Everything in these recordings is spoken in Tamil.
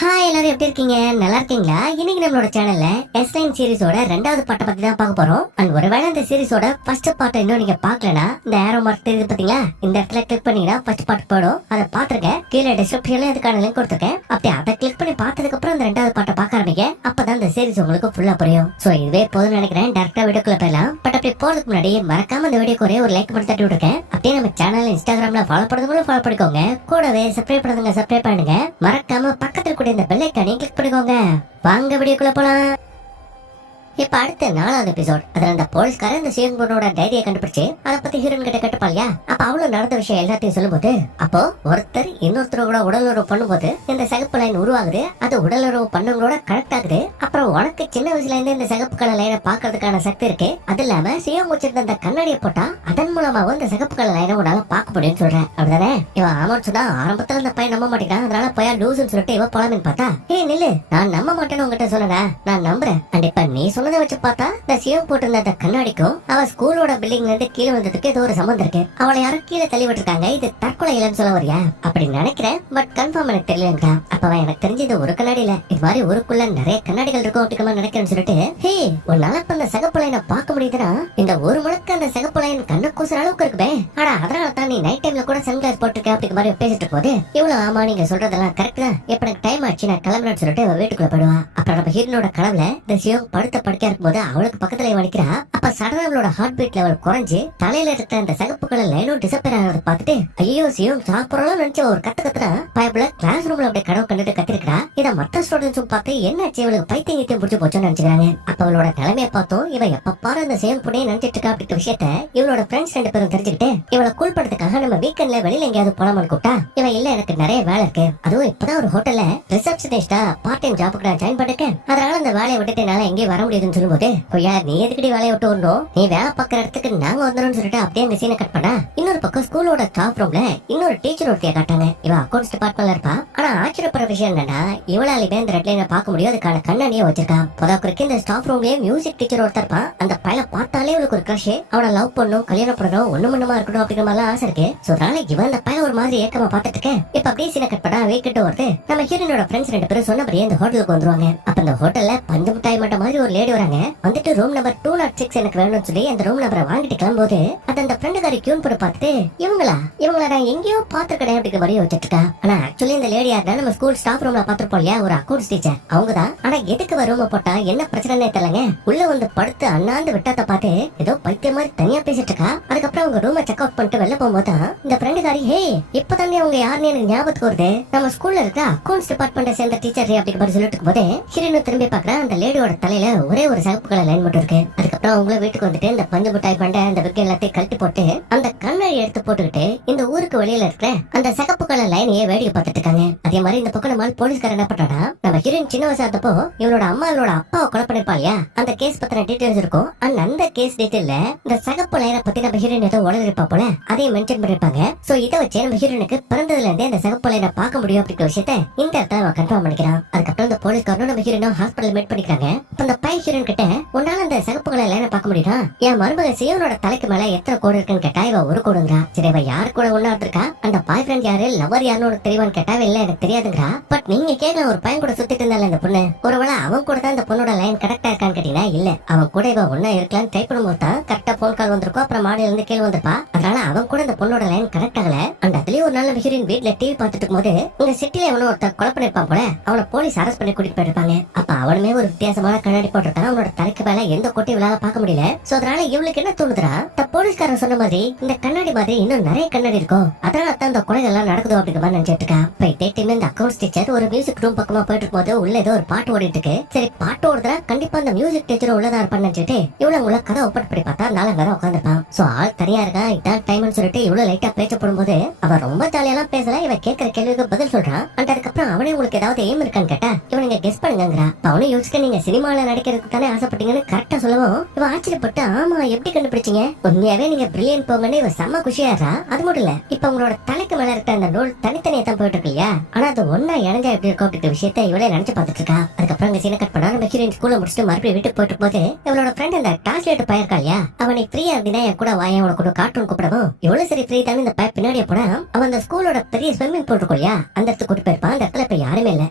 ஹாய் எல்லாரும் எப்படி இருக்கீங்க? நல்லா இருக்கீங்களா? இன்னைக்கு நம்மளோட சேனல்ல S9 சீரிஸோட 2வது பாட்டை பத்தி தான் பார்க்க போறோம். அண்ட் ஒருவேளை இந்த சீரிஸோட ஃபர்ஸ்ட் பார்ட்டை இன்னும் நீங்க பார்க்கலனா இந்த ஏரோ மார்க் தெரியுது பாத்தீங்களா? இந்த இடத்துல கிளிக் பண்ணீங்கன்னா ஃபர்ஸ்ட் பார்ட் போடும். அதை பாத்துருங்க. கீழே டிஸ்கிரிப்ஷன்ல இதுக்கான லிங்க் கொடுத்துருக்கேன். அப்படியே அதை கிளிக் பண்ணி பார்த்ததுக்கு அப்புறம் இந்த 2வது பாட்டை பார்க்க ஆரம்பிங்க. அப்பதான் இந்த சீரிஸ் உங்களுக்கு ஃபுல்லா புரியும். சோ இதுவே போதும்னு நினைக்கிறேன். டேரக்டா வீடியோக்குள்ள போயிடலாம். பட் அப்படி போறதுக்கு முன்னாடி மறக்காம இந்த வீடியோக்கு ஒரு லைக் பண்ணி தட்டி விட்டுருக்கேன். அப்படியே நம்ம சேனல் இன்ஸ்டாகிராம்ல ஃபாலோ பண்ணுறதுங்களும் ஃபாலோ பண்ணிக்கோங்க. கூடவே சப்ஸ்கிரைப் பண்ணுங்க, சப்ஸ்கிரைப் பண்ணுங்க. மறக்காம பக்கத்துல கூட இந்த பெல் ஐகானை கிளிக் பண்ணிக்கோங்க. வாங்க வீடியோக்குள்ள போலாம். இப்ப அடுத்த 4வது எபிசோட். அதுல அந்த போலீஸ்காரன் இந்த சிவன் பொண்ணோட டைரியை கண்டுபிடிச்சு அதை பத்தி ஹீரோயின் கிட்ட கேட்டுப்பாளியா. அப்ப அவ்வளவு நடந்த விஷயம் எல்லாத்தையும் சொல்லும் போது அப்போ ஒருத்தர் இன்னொருத்தர் கூட உடல் உறவு பண்ணும்போது இந்த சிகப்பு லைன் உருவாகுது. அது உடல் உறவு பண்ணவங்களோட கனெக்ட் ஆகுது. அப்புறம் உனக்கு சின்ன வயசுல இருந்து இந்த சிகப்பு கலர் லைனை பாக்குறதுக்கான சக்தி இருக்கு. அது இல்லாம சிவம் வச்சிருந்த அந்த கண்ணாடியை போட்டா அதன் மூலமாவும் இந்த சிகப்பு கலர் லைனை உன்னால பார்க்க முடியும்னு சொல்றேன். அப்படிதானே? இவன் ஆமான்னு சொன்னா ஆரம்பத்துல இந்த பையன் நம்ப மாட்டேங்கிறான். அதனால பையா லூசுன்னு சொல்லிட்டு இவ போலாமின்னு பார்த்தா, ஏய் நில்லு, நான் நம்ப மாட்டேன்னு உங்ககிட்ட சொல்லல, நான் நம்புறேன். அண்ட் இப்ப நீ சொன்னதை வச்சு பார்த்தா இந்த சிவம் போட்டிருந்த அந்த கண்ணாடிக்கும் அவ ஸ்கூலோட பில்டிங்ல இருந்து கீழே வந்ததுக்கு ஏதோ ஒரு சம்பந்தம் இருக்கு. அவளை யாரும் கீழே தள்ளி விட்டுருக்காங்க. இது தற்கொலை இல்லைன்னு சொல்ல வரியா? அப்படி நினைக்கிறேன். பட் கன்ஃபார்ம் எனக்கு தெரியலங்கா. அப்ப எனக்கு தெரிஞ்சு இது ஒரு கண்ணாடி இல்ல, இது மாதிரி ஊருக்குள்ள நிறைய கண்ணாடிகள் இருக்கும் அப்படிக்கமா நினைக்கிறேன்னு சொல்லிட்டு, ஹே உன்னால இப்ப அந்த சிகப்பு லைனை பார்க்க முடியுதுன்னா இந்த ஒரு முழுக்க அந்த சிகப்பு லைன் கண்ணு கூசுற அளவுக்கு இருக்குமே. ஆனா அதனால தான் நீ நைட் டைம்ல கூட சன்கிளாஸ் போட்டிருக்க அப்படிங்கிற மாதிரி பேசிட்டு போது இவ்வளவு ஆமா நீங்க சொல்றதெல்லாம் கரெக்ட் தான், எப்ப எனக்கு டைம் ஆச்சு நான் கிளம்புறேன்னு சொல்லிட்டு வீட்டுக்குள்ள போயிடுவா. அப்புறம் நம்ம ஹீரோனோட கனவுல இந்த சிவம் படுத்த படுக்கையா இருக்கும்போது அவளுக்கு பக்கத்துல வலிக்கிறா. அப்ப சடனா அவளோட ஹார்ட் பீட் லெவல் குறைஞ்சு தலையில இருக்கிற அந்த சிகப்பு கலர் லைனும் டிசப்பேர் ஆகிறத பார்த்துட்டு ஐயோ சிவம் சாப்பிடலாம் நினைச்சு ஒரு கத்துறா. பயப்புல கிளாஸ் ரூம்ல அப்படியே கனவு கண்டுட்டு கத்திருக்கா. இதை மத்த ஸ்டூடெண்ட்ஸும் பார்த்து என்னாச்சு இவளுக்கு பைத்தியம் கிட்டியம் பிடிச்சு போச்சோன்னு நினைச்சுக்கிறாங்க. அப்ப அவளோட நிலைமையை பார்த்தோம் இவன் எப்ப பாரு அந்த சேம் புண்ணியை நினைச்சிட்டு இருக்கா அப்படிங்கிற விஷயத்த இவளோட ஃப்ரெண்ட்ஸ் 2 பேரும் தெரிஞ்சுக்கிட்டு இவளை கூல் பண்றதுக்காக நம்ம வீக்கெண்ட்ல வெளியில எங்கேயாவது போலாமான்னு கூப்பிட்டா இவன் இல்ல எனக்கு நிறைய வேலை இருக்கு, அதுவும் இப்பதான் ஒரு ஹோட்டல்ல ரிசப்ஷனிஸ்டா பார்ட் டைம் ஜாபுக்கு நான் ஜாயின் பண்ணிருக்கேன், அதனால அந்த வேலையை விட்டுட்டு என்னால எங்கேயும் வர முடியுதுன்னு சொல்லும்போது கொய்யா நீ எதுக்கடி வேலையை விட்டு வரணும், நீ வேலை பார்க்கற இடத்துக்கு நாங்க வந்துடும் சொல்லிட்டு அப்படியே அந்த சீனை கட் பண்ணா இன்னொரு பக்கம் ஸ்கூலோட ஸ்டாஃப் ரூம்ல இன்னொரு டீச்சர் ஒருத்திய காட்டாங்க. இவ அக்கௌண்ட்ஸ் டிபார்ட்மெண்ட்ல இருப்பா. ஆனா ஆச்சரியப்படுற விஷயம் என்னன்னா இவளாலுமே இந்த ரெட் லைனை பார்க்க முடியும். அதுக்கான கண்ணாடியை வச்சிருக்கான். புதாக்குறக்கு இந்த ஸ்டாஃப் ரூம்லயே மியூசிக் டீச்சர் ஒருத்தர் இருப்பான். அந்த பையனை பார்த்தாலே இவளுக்கு ஒரு கிரஷ், அவனை லவ் பண்ணும், கல்யாணம் பண்ணணும், ஒண்ணு மண்ணுமா இருக்கணும் அப்படிங்கிற மாதிரி ஆசை இருக்கு. சோ அதனால இவன் அந்த பையன் ஒரு மாதிரி ஏக்கமா பார்த்துட்டு இருக்கேன். இப்ப அப்படியே சீனை கட் பண்ணா வீக்கிட்டு வருது. நம்ம ஹீரோனோட ஃப்ரெண்ட்ஸ் 2 பேரும் சொன்னபடியே இந்த ஹோட்டலுக்கு வந்துருவாங்க. அப்ப அந்த ஹோட்டல்ல பஞ்சு மிட்டாய் மட்டும் மாதிரி ஒரு லேடி வராங்க. வந்துட்டு ரூம் நம்பர் 206 எனக்கு வேணும்னு சொல்லி அந்த ரூம் நம்பரை வாங்கிட்டு கிளம்போது அது அந்த ஃப்ரெண்டுக்காரி கியூன் போட்டு பார்த்துட்டு இவங்கள நான் எங்கேயோ பாத்துருக்கேன் அப்படிங்கிற மாதிரி வச்சிட்டு இருக்கா. ஆனா ஆக்சுவலி இந்த லேடி யாருன்னா நம்ம ஸ்கூல் ஸ்டாஃப் ரூம்ல பாத்துருப்போம் இல்லையா, ஒரு அக்கௌண்ட்ஸ் டீச்சர் அவங்கதான். ஆனா எதுக்கு ரூம் போட்டா என்ன பிரச்சனைனே தெரியலங்க. உள்ள வந்து படுத்து அண்ணாந்து விட்டத்தை பார்த்து ஏதோ பைத்திய மாதிரி தனியா பேசிட்டு இருக்கா. அதுக்கப்புறம் அவங்க ரூமை செக் அவுட் பண்ணிட்டு வெளில போகும்போது இந்த ஃப்ரெண்டுக்காரி ஹே இப்பதானே அவங்க யாருன்னு எனக்கு ஞாபகத்துக்கு வருது, நம்ம ஸ்கூல்ல இருக்க அக்கௌண்ட்ஸ் டிபார்ட்மெண்ட் சேர்ந்த டீச்சர் அப்படிங்கிற மாதிரி சொல்லிட்டு இருக்கும்போது ஹீரோயின் திரும்பி பாக்குறேன். அந்த லேடியோட தலையில ஒரே ஒரு சிவப்பு கலர் லைன் மட்டும் இருக்கு. அதுக்கப்புறம் அவங்கள வீட்டுக்கு வந்துட்டு இந்த பஞ்சு மிட்டாய் பண்ட அந்த விக்க எல்லாத்தையும் கழட்டி போட்டு அந்த கண்ணாடி எடுத்து போட்டுக்கிட்டு இந்த ஊருக்கு வெளியில இருக்கிற அந்த சிகப்பு கலர் லைனையே வேடிக்கை பார்த்துட்டு இருக்காங்க. அதே மாதிரி இந்த பக்கம் நம்ம போலீஸ்காரர் என்ன பண்றாடா, நம்ம ஹீரோயின் சின்ன வயசா இருந்தப்போ இவனோட அம்மாவோட அப்பாவை கொலை பண்ணிருப்பா இல்லையா, அந்த கேஸ் பத்தின டீடைல்ஸ் இருக்கும். அந்த கேஸ் டீடைல்ல இந்த சிகப்பு லைனை பத்தி நம்ம ஹீரோயின் ஏதோ உளறிருப்பா போல அதையும் மென்ஷன் பண்ணிருப்பாங்க. சோ இதை வச்சு நம்ம ஹீரோனுக்கு பிறந்ததுல இருந்தே இந்த சிகப்பு லைனை பார்க்க முடியும் அப்படிங்கிற விஷயத்த இந்த இடத்துல அவன் கன்ஃபார்ம் பண்ணிக்கிறான். அதுக்கப்புறம் இந்த போலீஸ்காரனும் நம்ம ஹீரோனும் ஹாஸ்பிட்டல் மீட் பண்ணிக்கிறாங்க. இப்ப இந்த பை ஹீரோயின் கிட்ட உன்னால அந்த சிகப்பு கலர் லைனை பார்க்க முடியுதா, என் மருமக சிவனோட தலைக்கு மேல எத்தனை கோடு இருக்குன்னு கேட்டா இவ ஒரு கோடுங்கிறா. சரி இவ யாரு கூட ஒண்ணா இருக்கா, அந்த பாய் ஃப்ரெண்ட் யாரு, லவர் யாருன்னு தெரியுமான்னு கேட்டா இல்ல எனக்கு தெரியாதுங்கிறா. பட் நீங்க கேட்கலாம் ஒரு பையன் கூட சுத்திட்டு இருந்தால இந்த பொண்ணு, ஒருவேளை அவன் கூட தான் இந்த பொண்ணோட லைன் கரெக்டா இருக்கான்னு கேட்டீங்கன்னா இல்ல, அவன் கூட இவ ஒன்னா இருக்கலாம்னு ட்ரை பண்ணும்போது தான் கரெக்டா போன் கால் வந்திருக்கும். அப்புறம் மாடியில இருந்து கீழே வந்திருப்பா. அதனால அவன் கூட இந்த பொண்ணோட லைன் கரெக்ட் ஆகல. அண்ட் அதுலயும் ஒரு நாள் ஹீரோயின் வீட்டுல டிவி பார்த்துட்டு இருக்கும் போது உங்க சிட்டில எவனோ ஒருத்தர் கொலை பண்ணிருப்பான் போல, அவனை போலீஸ் அரெஸ்ட் பண்ணி கூட்டிட்டு போயிருப்பாங்க. அப்ப அவனுமே ஒரு வித்தியாசமான கண்ணாடி போட்டிருக்கான். அவனோட தலைக்கு மேல எந்த கொட்டி விழால பார்க்க முடியல. சோ அதனால இவளுக்கு என்ன தோணுதுரா, இந்த போலீஸ்காரன் சொன்ன மாதிரி இந்த கண்ணாடி மாதிரி இன்னும் நிறைய கண்ணாடி இருக்கும், அதனால தான் இந்த கொலைகள் எல்லாம் நடக்குது அப்படிங்கிற மாதிரி நினைச்சிட்டு இருக்கா. போயிட்டே டைம் இந்த அக்கௌண்ட்ஸ் டீச்சர் ஒரு மியூசிக் ரூம் பக்கமா போயிட்டு இருக்கும்போது உள்ள ஏதோ ஒரு பாட்டு ஓடிட்டு இருக்கு. சரி பாட்டு ஓடுறா கண்டிப்பா அந்த மியூசிக் டீச்சர் உள்ளதா இருப்பான்னு நினைச்சிட்டு இவ்வளவு உள்ள கதை ஒப்பட் பண்ணி பார்த்தா நாலு கதை உட்காந்துருப்பான். சோ ஆள் தனியா இருக்கா, இதான் டைம்னு சொல்லிட்டு இவ்வளவு லைட்டா பேச்ச போடும்போது அவன் ரொம்ப ஜாலியெல்லாம் பேசல. இவன் கேட்கிற கேள்விக்கு பதில் சொல்றான். அண்ட் அதுக்கப்புறம் அவனே உங்களுக்கு ஏதாவது எய்ம் இருக்கான்னு கேட்டா இவனுங்க கெஸ் பண்ணுங்கிறா. அவனே யோசிக்க நீங்க சினிமால நடிக்கிறதுக்கு தானே ஆசைப்பட்டீங்கன்னு கரெக்டா சொல்லவும் இவன் ஆச்சரியப்பட்டு ஆமா எப்படி கண்டுபிடிச்சீங்க, உண்மையாவே நீங்க பிரில்லியன்ட் போங்கன்னு இவன் செம்ம குஷியாரா. அது மட்டும் இல்ல இப்ப உங்களோட தலைக்கு மேல இருக்க அந்த நூல் தனித்தனியா தான் போயிட்டு இருக்கு இல்லையா, ஆனா அது ஒன்னா இணைஞ்சா எப்படி இருக்கும் அப்படிங்கிற விஷயத்த இவளே நினைச்சு பார்த்துட்டு இருக்கா. அதுக்கப்புறம் அங்க சீனை கட் பண்ணா நம்ம ஹீரோயின் ஸ்கூல்ல முடிச்சுட்டு மறுபடியும் வீட்டுக்கு போயிட்டு போது இவளோட ஃப்ரெண்ட் அந்த டிரான்ஸ்லேட்டர் பையன் இல்லையா, அவனை ஃப்ரீயா இருந்தீங்கன்னா என் கூட வாய உனக்கு கார்ட்டூன் கூப்பிடவும் இவ்வளவு சரி ஃப்ரீ தானே இந்த பையன் பின்னாடியே போனா அவன் அந்த ஸ்கூலோட பெரிய ஸ்விம்மிங் பூல் இருக்கும் இல்லையா அந்த இடத்துக்கு கூட்டு போயிருப்பான். அந்த இடத்துல இப்ப யாருமே இல்ல.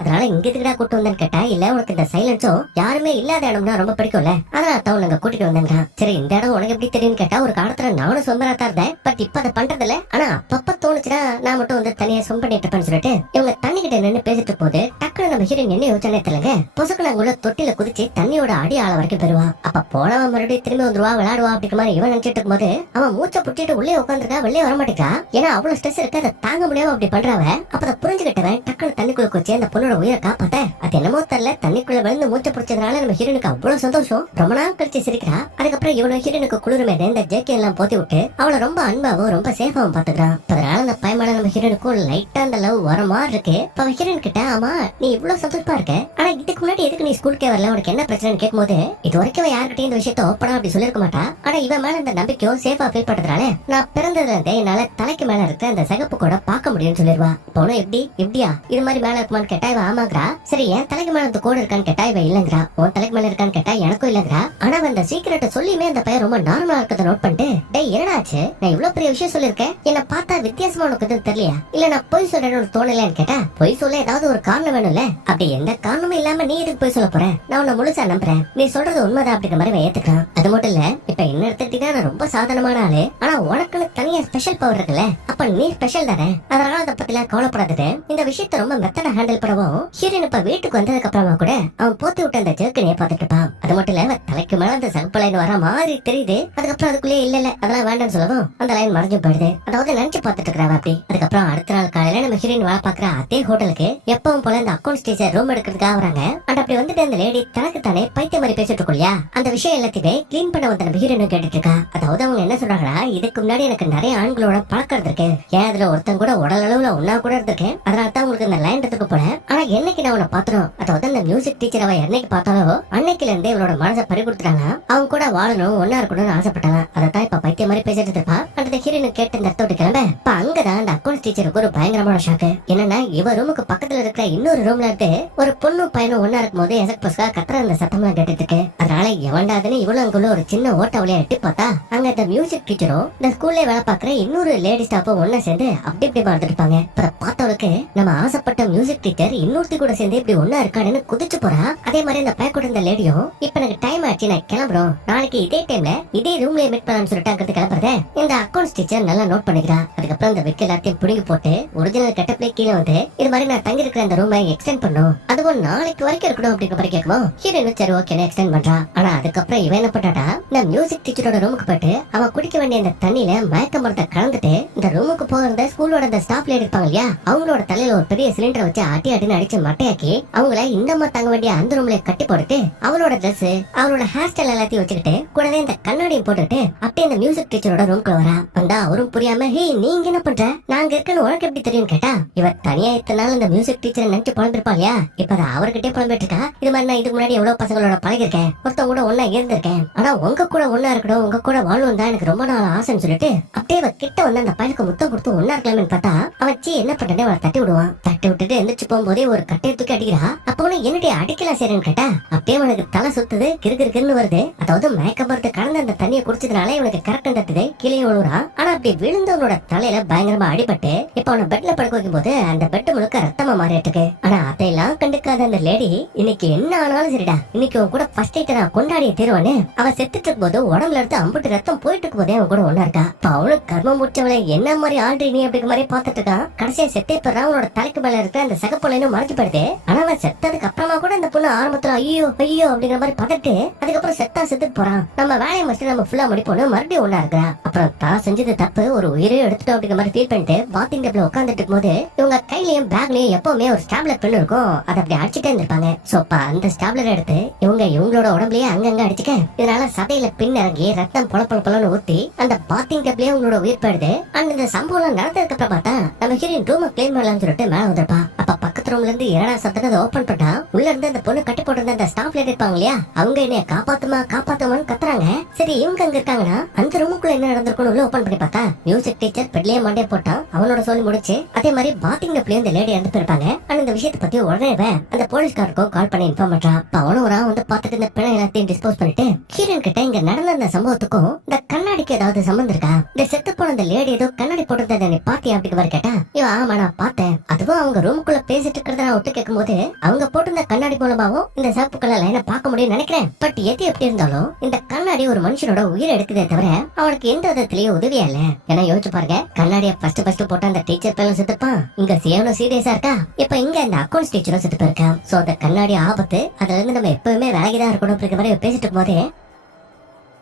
அதனால இங்க எதுக்குடா கூட்டு வந்தேன்னு கேட்டா, இல்ல உனக்கு இந்த சைலன்ஸும் யாருமே இல்லாத இடம்னா ரொம்ப பிடிக்கும்ல, அதனால தான் நாங்க கூட்டிட்டு வந்தேங்கிறான். சரி இந்த இடம் உனக்கு எப்படி தெரியும்னு கேட்டா, ஒரு காலத்துல நானும் சொம்பரா தான் இருந்தேன், பட் இப்ப அதை பண்றது இல்ல. ஆனா அப்பப்ப தோணுச்சுன்னா நான் மட்டும் வந்து தனியா சொம் பண்ணிட்டு இருப்பேன்னு சொல்லிட்டு இவங்க தண்ணி கிட்ட நின்று பேசிட்டு போது டக்குனு நம்ம ஹீரோயின் என்ன யோசனை தெரியலங்க, பொசுக்கு நாங்க உள்ள தொட்டில குதிச்சு தண்ணியோட அடி ஆழ வரைக்கும் பெறுவா. அப்ப போனவன் மறுபடியும் திரும்பி வந்துருவா, விளையாடுவா அப்படிங்கிற மாதிரி இவன் நினைச்சிட்டு இருக்கும்போது அவன் மூச்சை புட்டிட்டு உள்ளே உட்காந்துருக்கா, வெளியே வர மாட்டேங்கா. ஏன்னா அவ்வளவு ஸ்ட்ரெஸ் இருக்கு, அதை தாங்க முடியாம அப்படி பண்றாவ. அப்ப புரிஞ்சுக்கிட்டவன் டக்குனு தண்ணிக்குள்ள குச்சி அந்த பொண்ணோட உயிரை காப்பாத்த, அது என்னமோ தெரியல, தண்ணிக்குள்ள விழுந்து மூச்சை பிடிச்சதுனால நம்ம ஹீரோனுக்கு அவ்வளவு சந்தோஷம். ரொம்ப நாள் கழிச்சு சிரிக்கிறா. அதுக்கப்புறம் இவனும் ஹீரோனுக்கு குளிருமே இந்த ஜேக்கே எல்லாம் போத்தி விட்டு அவளை ரொம்ப அன்பாவும் ரொம்ப சேஃபாவும் பாத்துக்கிறான். அதனால அந்த பயமான நம்ம ஹீரோனுக்கும் லைட்டா அந்த லவ் வர மாதிரி இருக்கு. இப்ப ஹீரோன் கிட்ட, ஆமா நீ இவ்வளவு சந்தோஷமா இருக்க, ஆனா இதுக்கு முன்னாடி எதுக்கு நீ ஸ்கூலுக்கே வரல, உனக்கு என்ன பிரச்சனைன்னு கேட்கும்போது இது வரைக்கும் யாருக்கிட்டையும் இந்த விஷயத்த ஓப்பனா அப்படி சொல்லிருக்க மாட்டா. ஆனா இவன் மேல இந்த நம்பிக்கையும் சேஃபா ஃபீல் பண்றதுனால நான் பிறந்ததுல இருந்தே என்னால தலைக்கு மேல இருக்க அந்த சிகப்பு கூட பார்க்க முடியும்னு சொல்லிடுவா. போன எப்படியா இது மாதிரி மேல இருக்குமான்னு கேட்டா இவ ஆமாங்கிறா. சரி என் தலைக்கு மேல அந்த கோடு இருக்கான்னு கேட்டா இவ இல்லங்கிறா. உன் தலைக்கு மேல இருக்கான்னு கேட்டா எனக்கும் இல்லங்கிறா. ஆனா அந்த சீக்கிரட்டை சொல்லியுமே அந்த பையன் ரொம்ப நார்மலா இருக்கிறத நோட் பண்ணிட்டு, டேய் என்னடாச்சு, நான் இவ்வளவு பெரிய விஷயம் சொல்லிருக்கேன், என்ன பார்த்தா வித்தியாசமா உனக்கு எதுவும் தெரியலையா, இல்ல நான் பொய் சொல்றேன்னு தோணலையான்னு கேட்டா, பொய் சொல்ல ஏதாவது ஒரு காரணம் வேணும்ல, அப்படி எந்த காரணமும் இல்லாம நீ எதுக்கு பொய் சொல்ல போற, நான் உன்னை முழுசா நம்புறேன், நீ சொல்றது உண்மைதான் அப்படிங்கிற மாதிரி ஏத்துக்கலாம். அது மட்டும் இல்ல, இப்ப என்ன எடுத்துக்கிட்டீங்கன்னா நான் ரொம்ப சாதாரணமான ஆளு, ஆனா உனக்குன்னு தனியா ஸ்பெஷல் பவர் இருக்குல்ல, அப்ப நீ ஸ்பெஷல் தானே, அதனால அதை பத்தில கவலைப்படாதது. இந்த விஷயத்த ரொம்ப மெத்தடா ஹேண்டில் பண்ணவும் ஹீரோயின் இப்ப வீட்டுக்கு வந்ததுக்கு அப்புறமா கூட அவன் போத்தி விட்ட அந்த ஜெர்க்கனைய பாத்துட்டு இருப்பான். அது மட்டும் இல்ல, தலைக்கு மேல அந்த சகப்பு லைன் வர மாதிரி தெரியுது. அதுக்கப்புறம் அதுக்குள்ளே இல்ல அதெல்லாம் வேண்டாம்னு சொல்லவும் அந்த லைன் மறைஞ்சு போயிடுது. அதாவது நினைச்சு பாத்துட்டு இருக்கிறான் அப்படி. அதுக்கப்புறம் அடுத்த நாள் காலையில நம்ம ஹீரோயின் வேலை பாக்குற அதே ஹோட்டலுக்கு எப்பவும் போல இந்த அக்கௌண்ட்ஸ் டீச்சர் ரூம் எடுக்கிறதுக்காக வராங்க. அண்ட் அப்படி வந்துட்டு அந்த லேடி தனக்கு தானே பைத்திய மாதிரி பேசிட்டு இருக்கோம், அந்த விஷயம் எல்லாத்தையுமே கிளீன் பண்ண வந்த நம்ம ஹீரோயின் கேட்டுட்டு இருக்கா. அதாவது அவங்க என்ன சொல்றாங்கன்னா, இதுக்கு முன்னாடி எனக்கு நிறைய ஆண்களோட பழக்கம் இருக்கு, ஏன் அதுல ஒருத்தன் கூட உடல் அளவுல ஒன்னா கூட இருந்திருக்கேன், அதனால தான் உங்களுக்கு இந்த லைன் எடுத்துக்க போறேன். ஆனா என்னைக்கு நான் உன்னை பாத்துறோம், அதாவது அந்த மியூசிக் டீச்சர் அவ என்னைக்கு பார்த்தாலோ அன்னைக்குல இருந்தே இவளோட மனசை பறி கொடுத்துட்டாங்க, அவங்க கூட வாழணும் ஒன்னா இருக்கணும்னு ஆசைப்பட்டாங்க, அதான் இப்ப பைத்திய மாதிரி பேசிட்டு இருப்பா. அந்த ஹீரோயின் கேட்டு இந்த இடத்த விட்டு கிளம்ப இப்ப அங்கதான் அந்த அக்கௌண்ட்ஸ் டீச்சருக்கு ஒரு பயங்கரமான ஷாக்கு. என்னன்னா இவ ரூமுக்கு பக்கத்துல இருக்கிற இன்னொரு ரூம்ல இருந்து ஒரு பொண்ணு பையனும் ஒன்னா இருக்கும் போது எசக் பஸ்கா கத்துற அந்த சத்தம்லாம் கேட்டுட்டு இருக்கு. அதனால எவன்டாதுன்னு இவ்வளவு அங்குள்ள ஒரு சின்ன ஓட்ட வழியா எட்டி பார்த்தா அங்க இந்த மியூசிக் டீச்சரும் இந்த ஸ்கூல்ல வேலை பாக்குற இன்னொரு லேடி ஸ்டாஃபும் ஒன்னா சேர்ந்து அப்படி இப்படி பார்த்துட்டு இருப்பாங்க. பார்த்தவளுக்கு நம்ம ஆசைப்பட்ட மியூசிக் டீச்சர் இன்னொருத்தி கூட சேர்ந்து இப்படி ஒன்னா இருக்கான்னு குதிச்சு போறா. அதே மாதிரி அந்த பேக் கூட இந்த லேடியும், இப்ப எனக்கு டைம் ஆச்சு நான் கிளம்புறோம், நாளைக்கு இதே டைம்ல இதே ரூம்ல மீட் பண்ணலாம்னு சொல்லிட்டு அங்கிட்டு கிளம்புறத இந்த அக்கௌண்ட்ஸ் டீச்சர் நல்லா நோட் பண்ணிக்கிறா. அதுக்கப்புறம் இந்த விக்க எல்லாத்தையும் புடுங்கி போட்டு ஒரிஜினல் கெட்டப்ல கீழே வந்து இது மாதிரி நான் தங்கி இருக்கிற அந்த ரூமை எக்ஸ்டெண்ட் பண்ணும், அதுவும் நாளைக்கு வரைக்கும் இருக்கணும் அப்படிங்கிற மாதிரி கேட்கும். ஹீரோயின் சரி ஓகே எக்ஸ்டெண்ட் பண்றா. ஆனா அதுக்கப்புறம் இவன் என்ன பண்றாடா, இந்த மியூசிக் டீச்சரோட ரூமுக்கு போயிட்டு அவன் குடிக்க வேண்டிய அந்த தண்ணியில மயக்க மரத்தை கலந்துட்டு இந்த ரூமுக்கு போகிற ஸ்கூலோட அந்த ஸ்டாஃப் லேடி இருப்பாங்க இல்லையா, அவங்களோட தலையில ஒரு பெரிய சிலிண்டரை வச்சு அடி அடின்னு அடிச்சு மட்டையாக்கி அவங்கள இந்த மாதிரி தங்க வேண்டிய அந்த ரூம்ல கட்டி போட்டுட்டு அவளோட ட்ரெஸ் அவளோட ஹேர் ஸ்டைல் எல்லாத்தையும் வச்சுக்கிட்டு கூடவே இந்த கண்ணாடியும் போட்டுட்டு அப்படியே இந்த மியூசிக் டீச்சரோட ரூம்குள்ள வரா. வந்தா அவரும் புரியாம, ஹே நீங்க என்ன பண்ற, நாங்க இருக்கன்னு உனக்கு எப்படி தெரியும் கேட்டா, இவ தனியா இத்தனை நாள் இந்த மியூசிக் டீச்சரை நினைச்சு புலம்பிருப்பா இல்லையா, இப்ப அவர்கிட்டே புலம்பிட்டு இருக்கா. இது மாதிரி நான் இதுக்கு முன்னாடி எவ்வளவு பசங்களோட பழகிருக்கேன், ஒருத்தவங்க கூட ஒன்னா இருந்திருக்கேன், ஆனா உங்க கூட ஒன்னா இருக்கணும் உங்க கூட வாழணும் தான் எனக்கு ரொம்ப நாள் ஆசைன்னு சொல்லிட்டு அப்படியே கிட்ட வந்து அந்த பையனுக்கு முத்தம் கொடுத்து ஒன்னா இருக்கலாம்னு பார்த்தா அவன் என்ன பண்றேன் அவளை தட்டி விடுவான். தட்டி விட்டுட்டு எந்திரிச்சு போகும்போதே ஒரு கட்டையை தூக்கி அடிக்கிறா. அப்ப என்னடி அடிக்கலாம் சரின்னு கேட்டா அப்படியே அவனுக்கு தலை சுத்துது, கிறுகிறுன்னு வருது. அதாவது மயக்க மரத்து கலந்து அந்த தண்ணியை குடிச்சதுனால இவனுக்கு கரெக்ட் தட்டுது, கீழே விழுறான். ஆனா அப்படி விழுந்தவனோட தலையில பயங்கரமா அடிபட்டு இப்ப அவனை பெட்ல படுக்க வைக்கும் போது அந்த பெட் முழுக்க ரத்தமா மாறிட்டு இருக்கு. ஆனா அதையெல்லாம் கண்டுக்காத அந்த லேடி, இன்னைக்கு என்ன ஆனாலும் சரிடா, இன்னைக்கு உன் கூட ஃபர்ஸ்ட் நைட் நான் கொண்டாடிய தீர்வானு அவன் செத்துட்டு இருக்கும் போது உடம்புல இருந்து அம்புட்டு ரத்தம் போயிட்டு இருக்கும் போதே அவன் கூட ஒன்னா இருக்கா. இப்ப அவனுக்கு கர்மம் முடிச்சவளை என்ன மாதிரி ஆல்ரெடி நீ அப்படிங்கிற மாதிரி பாத்துட்டு இருக்கான். கடைசியா செத்தே போறான். அவனோட தலைக்கு மேல இருக்க அந்த சகப்பொலையும் மறைச்சு போயிடுது. ஆனா அவன் செத்ததுக்கு அப்புறமா கூட அந்த பொண்ணு ஆரம்பத்துல ஐயோ ஐயோ அப்படிங்கிற மாதிரி பதட்டு அதுக்கப்புறம் செத்துட்டு போறான். நம்ம வேலையை முடிச்சு நம்ம ஃபுல்லா முடிப்போம்னு மறுபடியும் ஒன்னா இருக்கிறா. அப்புறம் தான் செஞ்சது தப்பு, ஒரு உயிரே எடுத்துட்டோம் அப்படிங்கிற மாதிரி ஃபீல் பண்ணிட்டு பாத்திங் டேப்ல உட்காந்துட்டு இருக்கும் போது இவங்க கையிலயும் பேக்லயும் எப்பவுமே ஒரு ஸ்டாப்லர் பென் இருக்கும், அதை அப்படி அடிச்சுட்டே இருந்திருப்பாங்க. சோ அந்த ஸ்டாப்லர் எடுத்து இவங்களோட உடம்புலயே அங்கங்க அடிச்சுக்க, இதனால சதையில பின் இறங்கி ரத்தம் பொல பொல பொலன்னு ஊத்தி அந்த பாத்திங் டேப்லயே உங்களோட உயிர் போயிடுது. அண்ட் இந்த சம்பவம் நடந்ததுக்கு அப்புறம் பார்த்தா நம்ம ஹீரோயின் ரூமை கிளீன் பண்ணலாம்னு சொல்லிட்டு மேல வந்திருப்பா. அப்ப பக்கத்து ரூம்ல இருந்து இரடா சத்தத்தை ஓபன் பண்ணா உள்ள இருந்து அந்த பொண்ணு கட்டி போட்டு அந்த ஸ்டாஃப் லேட் இருப்பாங்க இல்லையா, அவங்க என்னைய காப்பாத்துமான்னு கத்துறாங்க. சரி இவங்க அங்க இருக்காங்கன்னா அந்த ரூமுக்குள்ள என்ன நடந்திருக்குன்னு உள்ள ஓபன் பண்ணி பார்த்தா மியூசிக் டீச்சர் பெட்லயே மண்டே போட்டான், அவனோட சொல்லி முடிச்சு. அதே மாதிரி பாத்திங் டேப்லயே இந்த லேடி இறந்து போயிருப்பாங்க. ஆனா இந்த விஷயத்தை பத்தி உடனே அந்த போலீஸ்காருக்கும் கால் பண்ணி இன்ஃபார்ம் பண்றான். அவனும் வந்து பார்த்துட்டு இந்த பிணை எல்லாத்தையும் டிஸ்போஸ் பண்ணிட்டு ஹீரோயின் கிட்ட இங்க நடந்த அந்த சம்பவத்துக்கும் இந்த கண்ணாடிக்கு ஏதாவது சம்பந்தம் இருக்கா, இந்த செத்து போன அந்த லேடி ஏதோ கண்ணாடி போட்டு நீ பாத்தியா அப்படிங்கிற மாதிரி கேட்டா, ஆமா நான் பார்த்தேன், அதுவும் அவங்க ரூமுக்குள்ள பேசிட்டு இருக்கிறத நான் ஒட்டு கேட்கும் போது அவங்க போட்டிருந்த கண்ணாடி மூலமாவும் இந்த சிவப்பு கலர் லைனை பார்க்க முடியும்னு நினைக்கிறேன். பட் எது எப்படி இருந்தாலும் இந்த கண்ணாடி ஒரு மனுஷனோட உயிரை எடுக்குதே தவிர அவனுக்கு எந்த விதத்திலயும் உதவியா இல்ல. ஏன்னா யோசிச்சு பாருங்க, கண்ணாடிய ஃபர்ஸ்ட் போட்ட அந்த டீச்சர் பேரும் செத்துப்பான், இங்க சிவனும் சீரியஸா இருக்கா, இப்ப இங்க இந்த அக்கௌண்ட்ஸ் டீச்சரும் செத்து போயிருக்கா. சோ அந்த கண்ணாடி ஆபத்து, அதுல இருந்து நம்ம எப்பவுமே விலகிதான் இருக்கணும் அப்படிங்கிற மாதிரி பேசிட்டு இருக்கும் போதே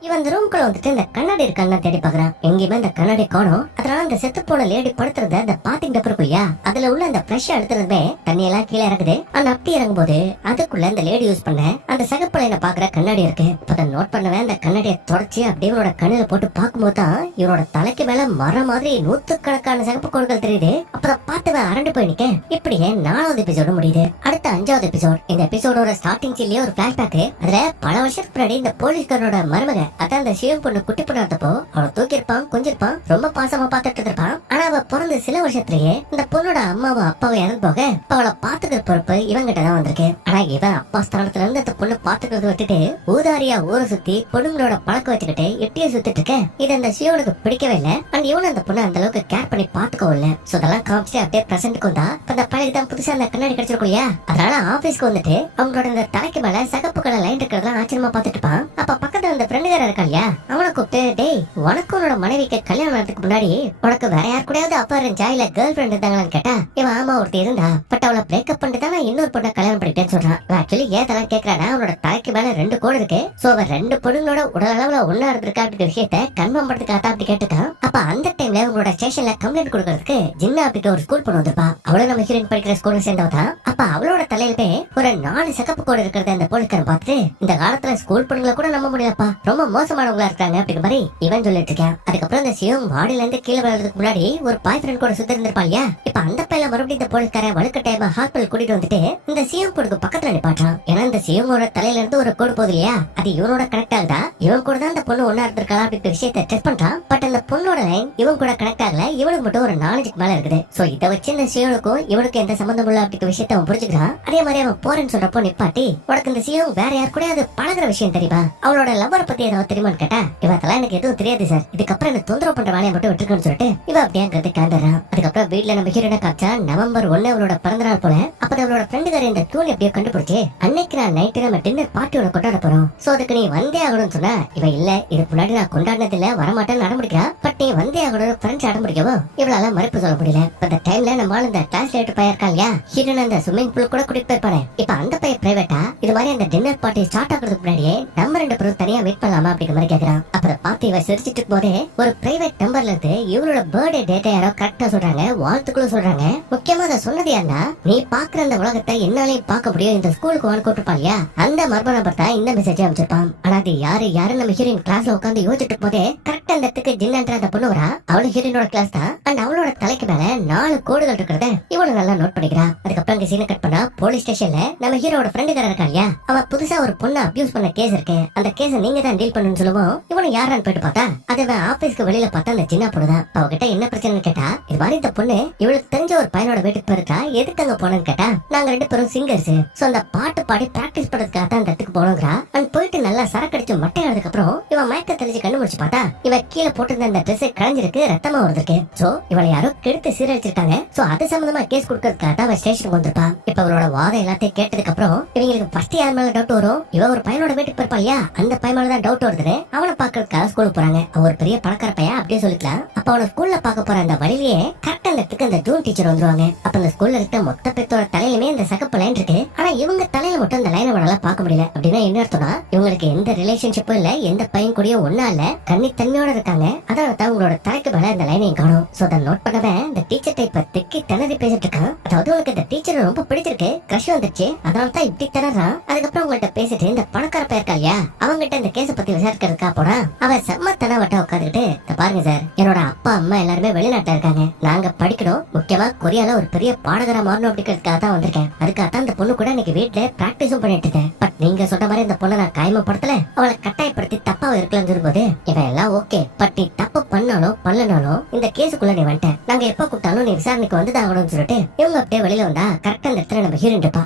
இவன் அந்த ரூம்குள்ள வந்துட்டு இந்த கண்ணாடி இருக்கான்னு தேடி பாக்குறான். எங்கேயுமே இந்த கண்ணாடி காணும். அதனால அந்த செத்து போன லேடி படுத்துறத அந்த பாத்திங் டப்பர் இருக்குல்லையா, அதுல உள்ள அந்த பிரஷ் எடுத்துறதுமே தண்ணி எல்லாம் கீழே இறங்குது. அந்த அப்படி இறங்கும் போது அதுக்குள்ள இந்த லேடி யூஸ் பண்ண அந்த சகப்பு லைனை பாக்குற கண்ணாடி இருக்கு. அதை நோட் பண்ணவே அந்த கண்ணாடியை தொடச்சி அப்படியே இவனோட கண்ணில போட்டு பார்க்கும்போது தான் இவனோட தலைக்கு மேல மரம் மாதிரி நூத்துக்கணக்கான சகப்பு கோடுகள் தெரியுது. அப்பதான் பார்த்துவன் அரண்டு போய் நிக்க. இப்படியே 4வது எபிசோடு முடியுது. அடுத்த 5வது எபிசோட். இந்த எபிசோடோட ஸ்டார்டிங் சீன்லயே ஒரு பிளாஷ்பேக். அதுல பல வருஷத்துக்கு முன்னாடி இந்த போலீஸ்காரனோட மருமக, அதான் அந்த சிவம் பொண்ணு குட்டி பொண்ணு இருந்தப்போ அவளை தூக்கிருப்பான், கொஞ்சிருப்பான், ரொம்ப பாசமா பாத்துட்டு இருப்பான். ஆனா அவ பிறந்த சில வருஷத்துலயே இந்த பொண்ணோட அம்மாவும் அப்பாவும் இறந்து போக அவளை பாத்துக்கிற பொறுப்பு இவங்கிட்ட தான் வந்திருக்கு. ஆனா இவன் அப்பா ஸ்தானத்துல இருந்து அந்த பொண்ணு பாத்துக்கிறது விட்டுட்டு ஊதாரியா ஊரை சுத்தி பொண்ணுங்களோட பழக்கம் வச்சுக்கிட்டு எட்டியே சுத்திட்டு இருக்க. இது அந்த சிவனுக்கு பிடிக்கவே இல்ல. அண்ட் இவனு அந்த பொண்ணு அந்த அளவுக்கு கேர் பண்ணி பாத்துக்கவும் இல்ல. சோ அதெல்லாம் காமிச்சிட்டு அப்படியே பிரசன்ட்க்கு வந்தா அந்த பழகு தான் புதுசா அந்த கண்ணாடி கிடைச்சிருக்கும் இல்லையா, அதனால ஆபீஸ்க்கு வந்துட்டு அவங்களோட இந்த தலைக்கு மேல சகப்பு கலர் லைன் இருக்கிறதெல்லாம் ஆச்சரியமா பாத்துட்டு இருப்பான். அப்ப பக்கத்துல அந்த ஃப்ரெண்டுகார இருக்கா இல்லையா, அவனை கூப்பிட்டு, டேய் உனக்கு உன்னோட மனைவிக்கு கல்யாணம் ஆனதுக்கு முன்னாடி உனக்கு வேற யார் கூடயாவது அப்பா இருந்துச்சா இல்ல கேர்ள் ஃபிரெண்ட் இருந்தாங்களான்னு கேட்டா இவன் ஆமா ஒருத்தி இருந்தா, பட் அவளை பிரேக்கப் பண்ணிட்டு தான் நான் இன்னொரு பொண்ணை கல்யாணம் பண்ணிட்டேன்னு சொல்றான். ஆக்சுவலி ஏதெல்லாம் கேட்கறானா, அவனோட தலைக்கு மேல 2 கோடு இருக்கு. சோ அவன் 2 பொண்ணுங்களோட உடல் அளவுல ஒன்னா இருந்திருக்கா அப்படிங்கிற விஷயத்த கன்ஃபார்ம் பண்றதுக்காக அப்படி கேட்டுக்கான். அப்ப அந்த டைம்ல உங்களோட ஸ்டேஷன்ல கம்ப்ளைண்ட் கொடுக்கறதுக்கு ஜின்னா அப்படிங்கிற ஒரு ஸ்கூல் பொண்ணு வந்திருப்பா. அவளும் நம்ம ஹீரோயின் படிக்கிற ஸ்கூல்ல சேர்ந்தவதான். அப்ப அவளோட தலையிலே ஒரு 4 சகப்பு கோடு இருக்கிறத அந்த போலீஸ்காரன் பார்த்துட்டு, இந்த காலத்துல ஸ்கூல் பொண்ணுங்களை கூட நம்ப முடியலப்பா, ரொம்ப மோசமானவங்களா இருக்காங்க அப்படிங்கிற மாதிரி இவன் சொல்லிட்டு இருக்கான். அதுக்கப்புறம் இந்த சிவம் வாடில இருந்து கீழே விழுறதுக்கு முன்னாடி ஒரு பாய் ஃப்ரெண்ட் கூட சுத்தி இருந்திருப்பான் இல்லையா, இப்ப அந்த பையல மறுபடியும் இந்த போலீஸ்காரன் வலுக்கட்டாயமா ஹாஸ்பிட்டல் கூட்டிட்டு வந்துட்டு இந்த சிவம் பொண்ணுக்கு பக்கத்துல நிப்பாட்டான். ஏன்னா இந்த சிவமோட தலையில இருந்து ஒரு கோடு போகுது இல்லையா, அது இவனோட கனெக்ட் ஆகுதா, இவன் கூட தான் இந்த பொண்ணு ஒன்னா இருந்திருக்கலாம் அப்படிங்கிற விஷயத்தை டெஸ்ட் பண்றான். பட் அந்த பொண்ணோட லைன் இவன் கூட கனெக்ட் ஆகல, இவனுக்கு மட்டும் ஒரு 4க்கு மேல இருக்குது. சோ இதை வச்சு இந்த சிவனுக்கும் இவனுக்கு எந்த சம்பந்தம் இல்ல அப்படிங்கிற விஷயத்தை அவன் புரிஞ்சுக்கிறான். அதே மாதிரி அவன் போறேன்னு சொல்றப்போ நிப்பாட்டி, உனக்கு இந்த சிவம் வேற யார் கூட அது பழகுற விஷயம் தெரியுமா, அவளோட லவ்வர் பத்தி ஏதாவது தெரியுமான்னு கேட்டா, இவத்தெல்லாம் எனக்கு எதுவும் தெரியாது சார், இதுக்கப்புறம் எனக்கு தொந்தரவு பண்ற வேலையை மட்டும் விட்டுருக்கன்னு சொல்லிட்டு இவ அப்படியே கிளம்புறான். அதுக்கப்புறம் வீட்டுல நம்ம ஹீரோனை காமிச்சா நவம்பர் 1 அவளோட பிறந்த நாள் போல. அப்ப அவளோட ஃப்ரெண்டுகார இந்த டியூன் எப்படியோ கண்டுபிடிச்சு, அன்னைக்கு நான் நைட்டு நம்ம டின்னர் பார்ட்டியோட கொண்டாட போறோம், சோ அதுக்கு நீ வந்தே ஆகணும்னு சொன்னா, இவ இல்ல இதுக்கு முன்னாடி நான் கொண்டாடினது இல்ல, வரமாட்டேன்னு அடம்பிடிக்கிறா. பட் நீ வந்தே ஆகணும் ஃப்ரெண்ட்ஸ் அடம்பிடிக்கவும் இவளால மறுப்பு சொல்ல முடியல. இந்த டைம்ல நம்ம இந்த டிரான்ஸ்லேட்டர் பையன் இருக்கா இல்லையா, ஹீரோன் அந்த ஸ்விம்மிங் பூல் கூட கூட்டிட்டு போயிருப்பாரு. இப்ப அந்த பையன் பிரைவேட்டா இது மாதிரி அந்த டின்னர் பார்ட்டி ஸ்டார்ட் ஆகுறதுக்கு முன்னாடியே நம்ம 2 பேரும் தனியா மீட் பண்ணலாமா அப்படிங்கிற மாதிரி கேக்குறான். அப்புறம் பார்த்து இவ சிரிச்சிட்டு போதே ஒரு பிரைவேட் நம்பர்ல இருந்து இவளோட பர்த்டே டேட்டை யாரோ கரெக்டா சொல்றாங்க, வாழ்த்துக்களும் சொல்றாங்க. முக்கியமா அதை சொன்னது யாருன்னா, நீ பாக்குற அந்த உலகத்தை என்னாலையும் பார்க்க முடியும், இந்த ஸ்கூலுக்கு வான் கூட்டிருப்பா இல்லையா, அந்த மர்ம நபர் தான் இந்த மெசேஜ் அமைச்சிருப்பான். ஆனா அது யாரு நம்ம ஹீரோயின் கிளாஸ்ல உட்காந்து யோசிச்சுட்டு போதே கரெக்டா அந்த இடத்துக்கு ஜின்னன்ற அந்த பொண்ணு வரா. அவளும் ஹீரோயினோட கிளாஸ் தான். அண்ட் அவளோட தலைக்கு மேல 4 கோடுகள் இருக்கிறத இவளும் நல்லா நோட் பண்ணிக்கிறா. அதுக்கப்புறம் இந்த சீனை கட் பண்ணா போலீஸ் ஸ்டேஷன்ல நம்ம ஹீரோட ஃப்ரெண்டுக்காரர் இருக்கா இல்லையா, அவ புதுசா ஒரு பொண்ணு அபியூஸ் பண்ண கேஸ் இருக்கு, அந்த கேஸை நீங்க தான் டீல் பண்ணணும்னு சொல்லுவோம். இவனு யாரான்னு போயிட்டு பார்த்தா அது ஆபீஸ்க்கு வெளியில பார்த்தா அந்த சின்ன பொண்ணுதான். அவகிட்ட என்ன பிரச்சனை கேட்டா, இது மாதிரி இந்த பொண்ணு இவளுக்கு தெரிஞ்ச ஒரு பையனோட வீட்டுக்கு போயிருக்கா, எதுக்கு அங்க போனன்னு கேட்டா, நாங்க 2 பேரும் சிங்கர்ஸ், சோ அந்த பாட்டு பாடி பிராக்டிஸ் பண்றதுக்காக தான் அந்த இடத்துக்கு போனோங்கிறா. அண்ட் போயிட்டு நல்லா சரக்கடிச்சு மட்டையானதுக்கு அப்புறம் இவன் மயக்க தெளிச்சு கண்ணு முடிச்சு பார்த்தா இவ கீழே போட்டிருந்த அந்த ட்ரெஸ் களைஞ்சிருக்கு, ரத்தமா வருதுருக்கு. சோ இவளை யாரோ கெடுத்து சீரழிச்சிருக்காங்க. சோ அது சம்பந்தமா கேஸ் கொடுக்கறதுக்காக தான் அவ ஸ்டேஷனுக்கு வந்திருப்பா. இப்ப அவளோட வாதம் எல்லாத்தையும் கேட்டதுக்கு அப்புறம் இவங்களுக்கு ஃபர்ஸ்ட் யார் மேல டவுட் வரும், இவ ஒரு பையனோட வீட்டுக்கு போயிருப்பா இல்லையா, அந்த பையன் மேலதான் டவுட் வருது. அவனை பாக்குறதுக்காக ஸ்கூலுக்கு போறாங்க. அவ ஒரு பெரிய பணக்கார பையன் அப்படியே சொல்லிக்கலாம். அப்ப அவனை ஸ்கூல்ல பாக்க போற அந்த வழியிலேயே கரெக்டா அந்த இடத்துக்கு அந்த ஜூன் டீச்சர் வந்துருவாங்க. அப்ப அந்த ஸ்கூல்ல இருக்க மொத்த பேத்தோட தலையிலுமே அந்த சகப்பு லைன் இருக்கு. ஆனா இவங்க தலையில மட்டும் அந்த லைனை நம்மளால பாக்க முடியல. அப்படின்னா என்ன அர்த்தம்னா, இவங்களுக்கு எந்த ரிலேஷன்ஷிப்பும் இல்ல, எந்த பையன் கூடயும் ஒன்னா இல்ல, கன்னித்தன்மையோட இருக்காங்க. அதனால தான் உங்களோட தலைக்கு மேல அந்த லைனையும் காணும். சோ அதை நோட் பண்ணவன் இந்த டீச்சர் டைப்ப திக்கி திணறி பேசிட்டு இருக்கான். அதாவது உனக்கு இந்த டீச்சர் ரொம்ப பிடிச்சிருக்கு, கிரஷ் வந்துருச்சு, அதனால தான் இப்படி திணறான். அதுக்கப்புறம் உங்கள்ட்ட பேசிட்டு இந்த பணக்கார பையன் இருக்கா இல்லையா, அவங்கிட்ட இந்த கேஸ பத்தி விசாரிக்கிறதுக்கா போனா அவன் செம்ம தனவட்ட உட்காந்துக்கிட்டு, பாருங்க சார், என்னோட அப்பா அம்மா எல்லாருமே வெளிநாட்டுல இருக்காங்க, நாங்க படிக்கணும், முக்கியமா கொரியால ஒரு பெரிய பாடகரா மாறணும் அப்படிங்கிறதுக்காக தான் வந்திருக்கேன். அதுக்காக தான் இந்த பொண்ணு கூட இன்னைக்கு வீட்டுல பிராக்டிஸும் பண்ணிட்டு இருக்கேன். பட் நீங்க சொன்ன மாதிரி இந்த பொண்ணை நான் காயமப்படுத்தல, அவளை கட்டாயப்படுத்தி தப்பா இருக்கலாம்னு சொல்லும்போது இவன் எல்லாம் ஓகே, பட் நீ தப்பு பண்ணாலும் பண்ணனாலும் இந்த கேஸுக்குள்ள நீ வந்துட்ட, நாங்க எப்ப கூப்பிட்டாலும் நீ விசாரணைக்கு வந்துதான் ஆகணும்னு சொல்லிட்டு இவங்க அப்படியே வெளியில வந்தா கரெக்டா அந்த இடத்துல நம்ம ஹீரோயின் இருப்பா.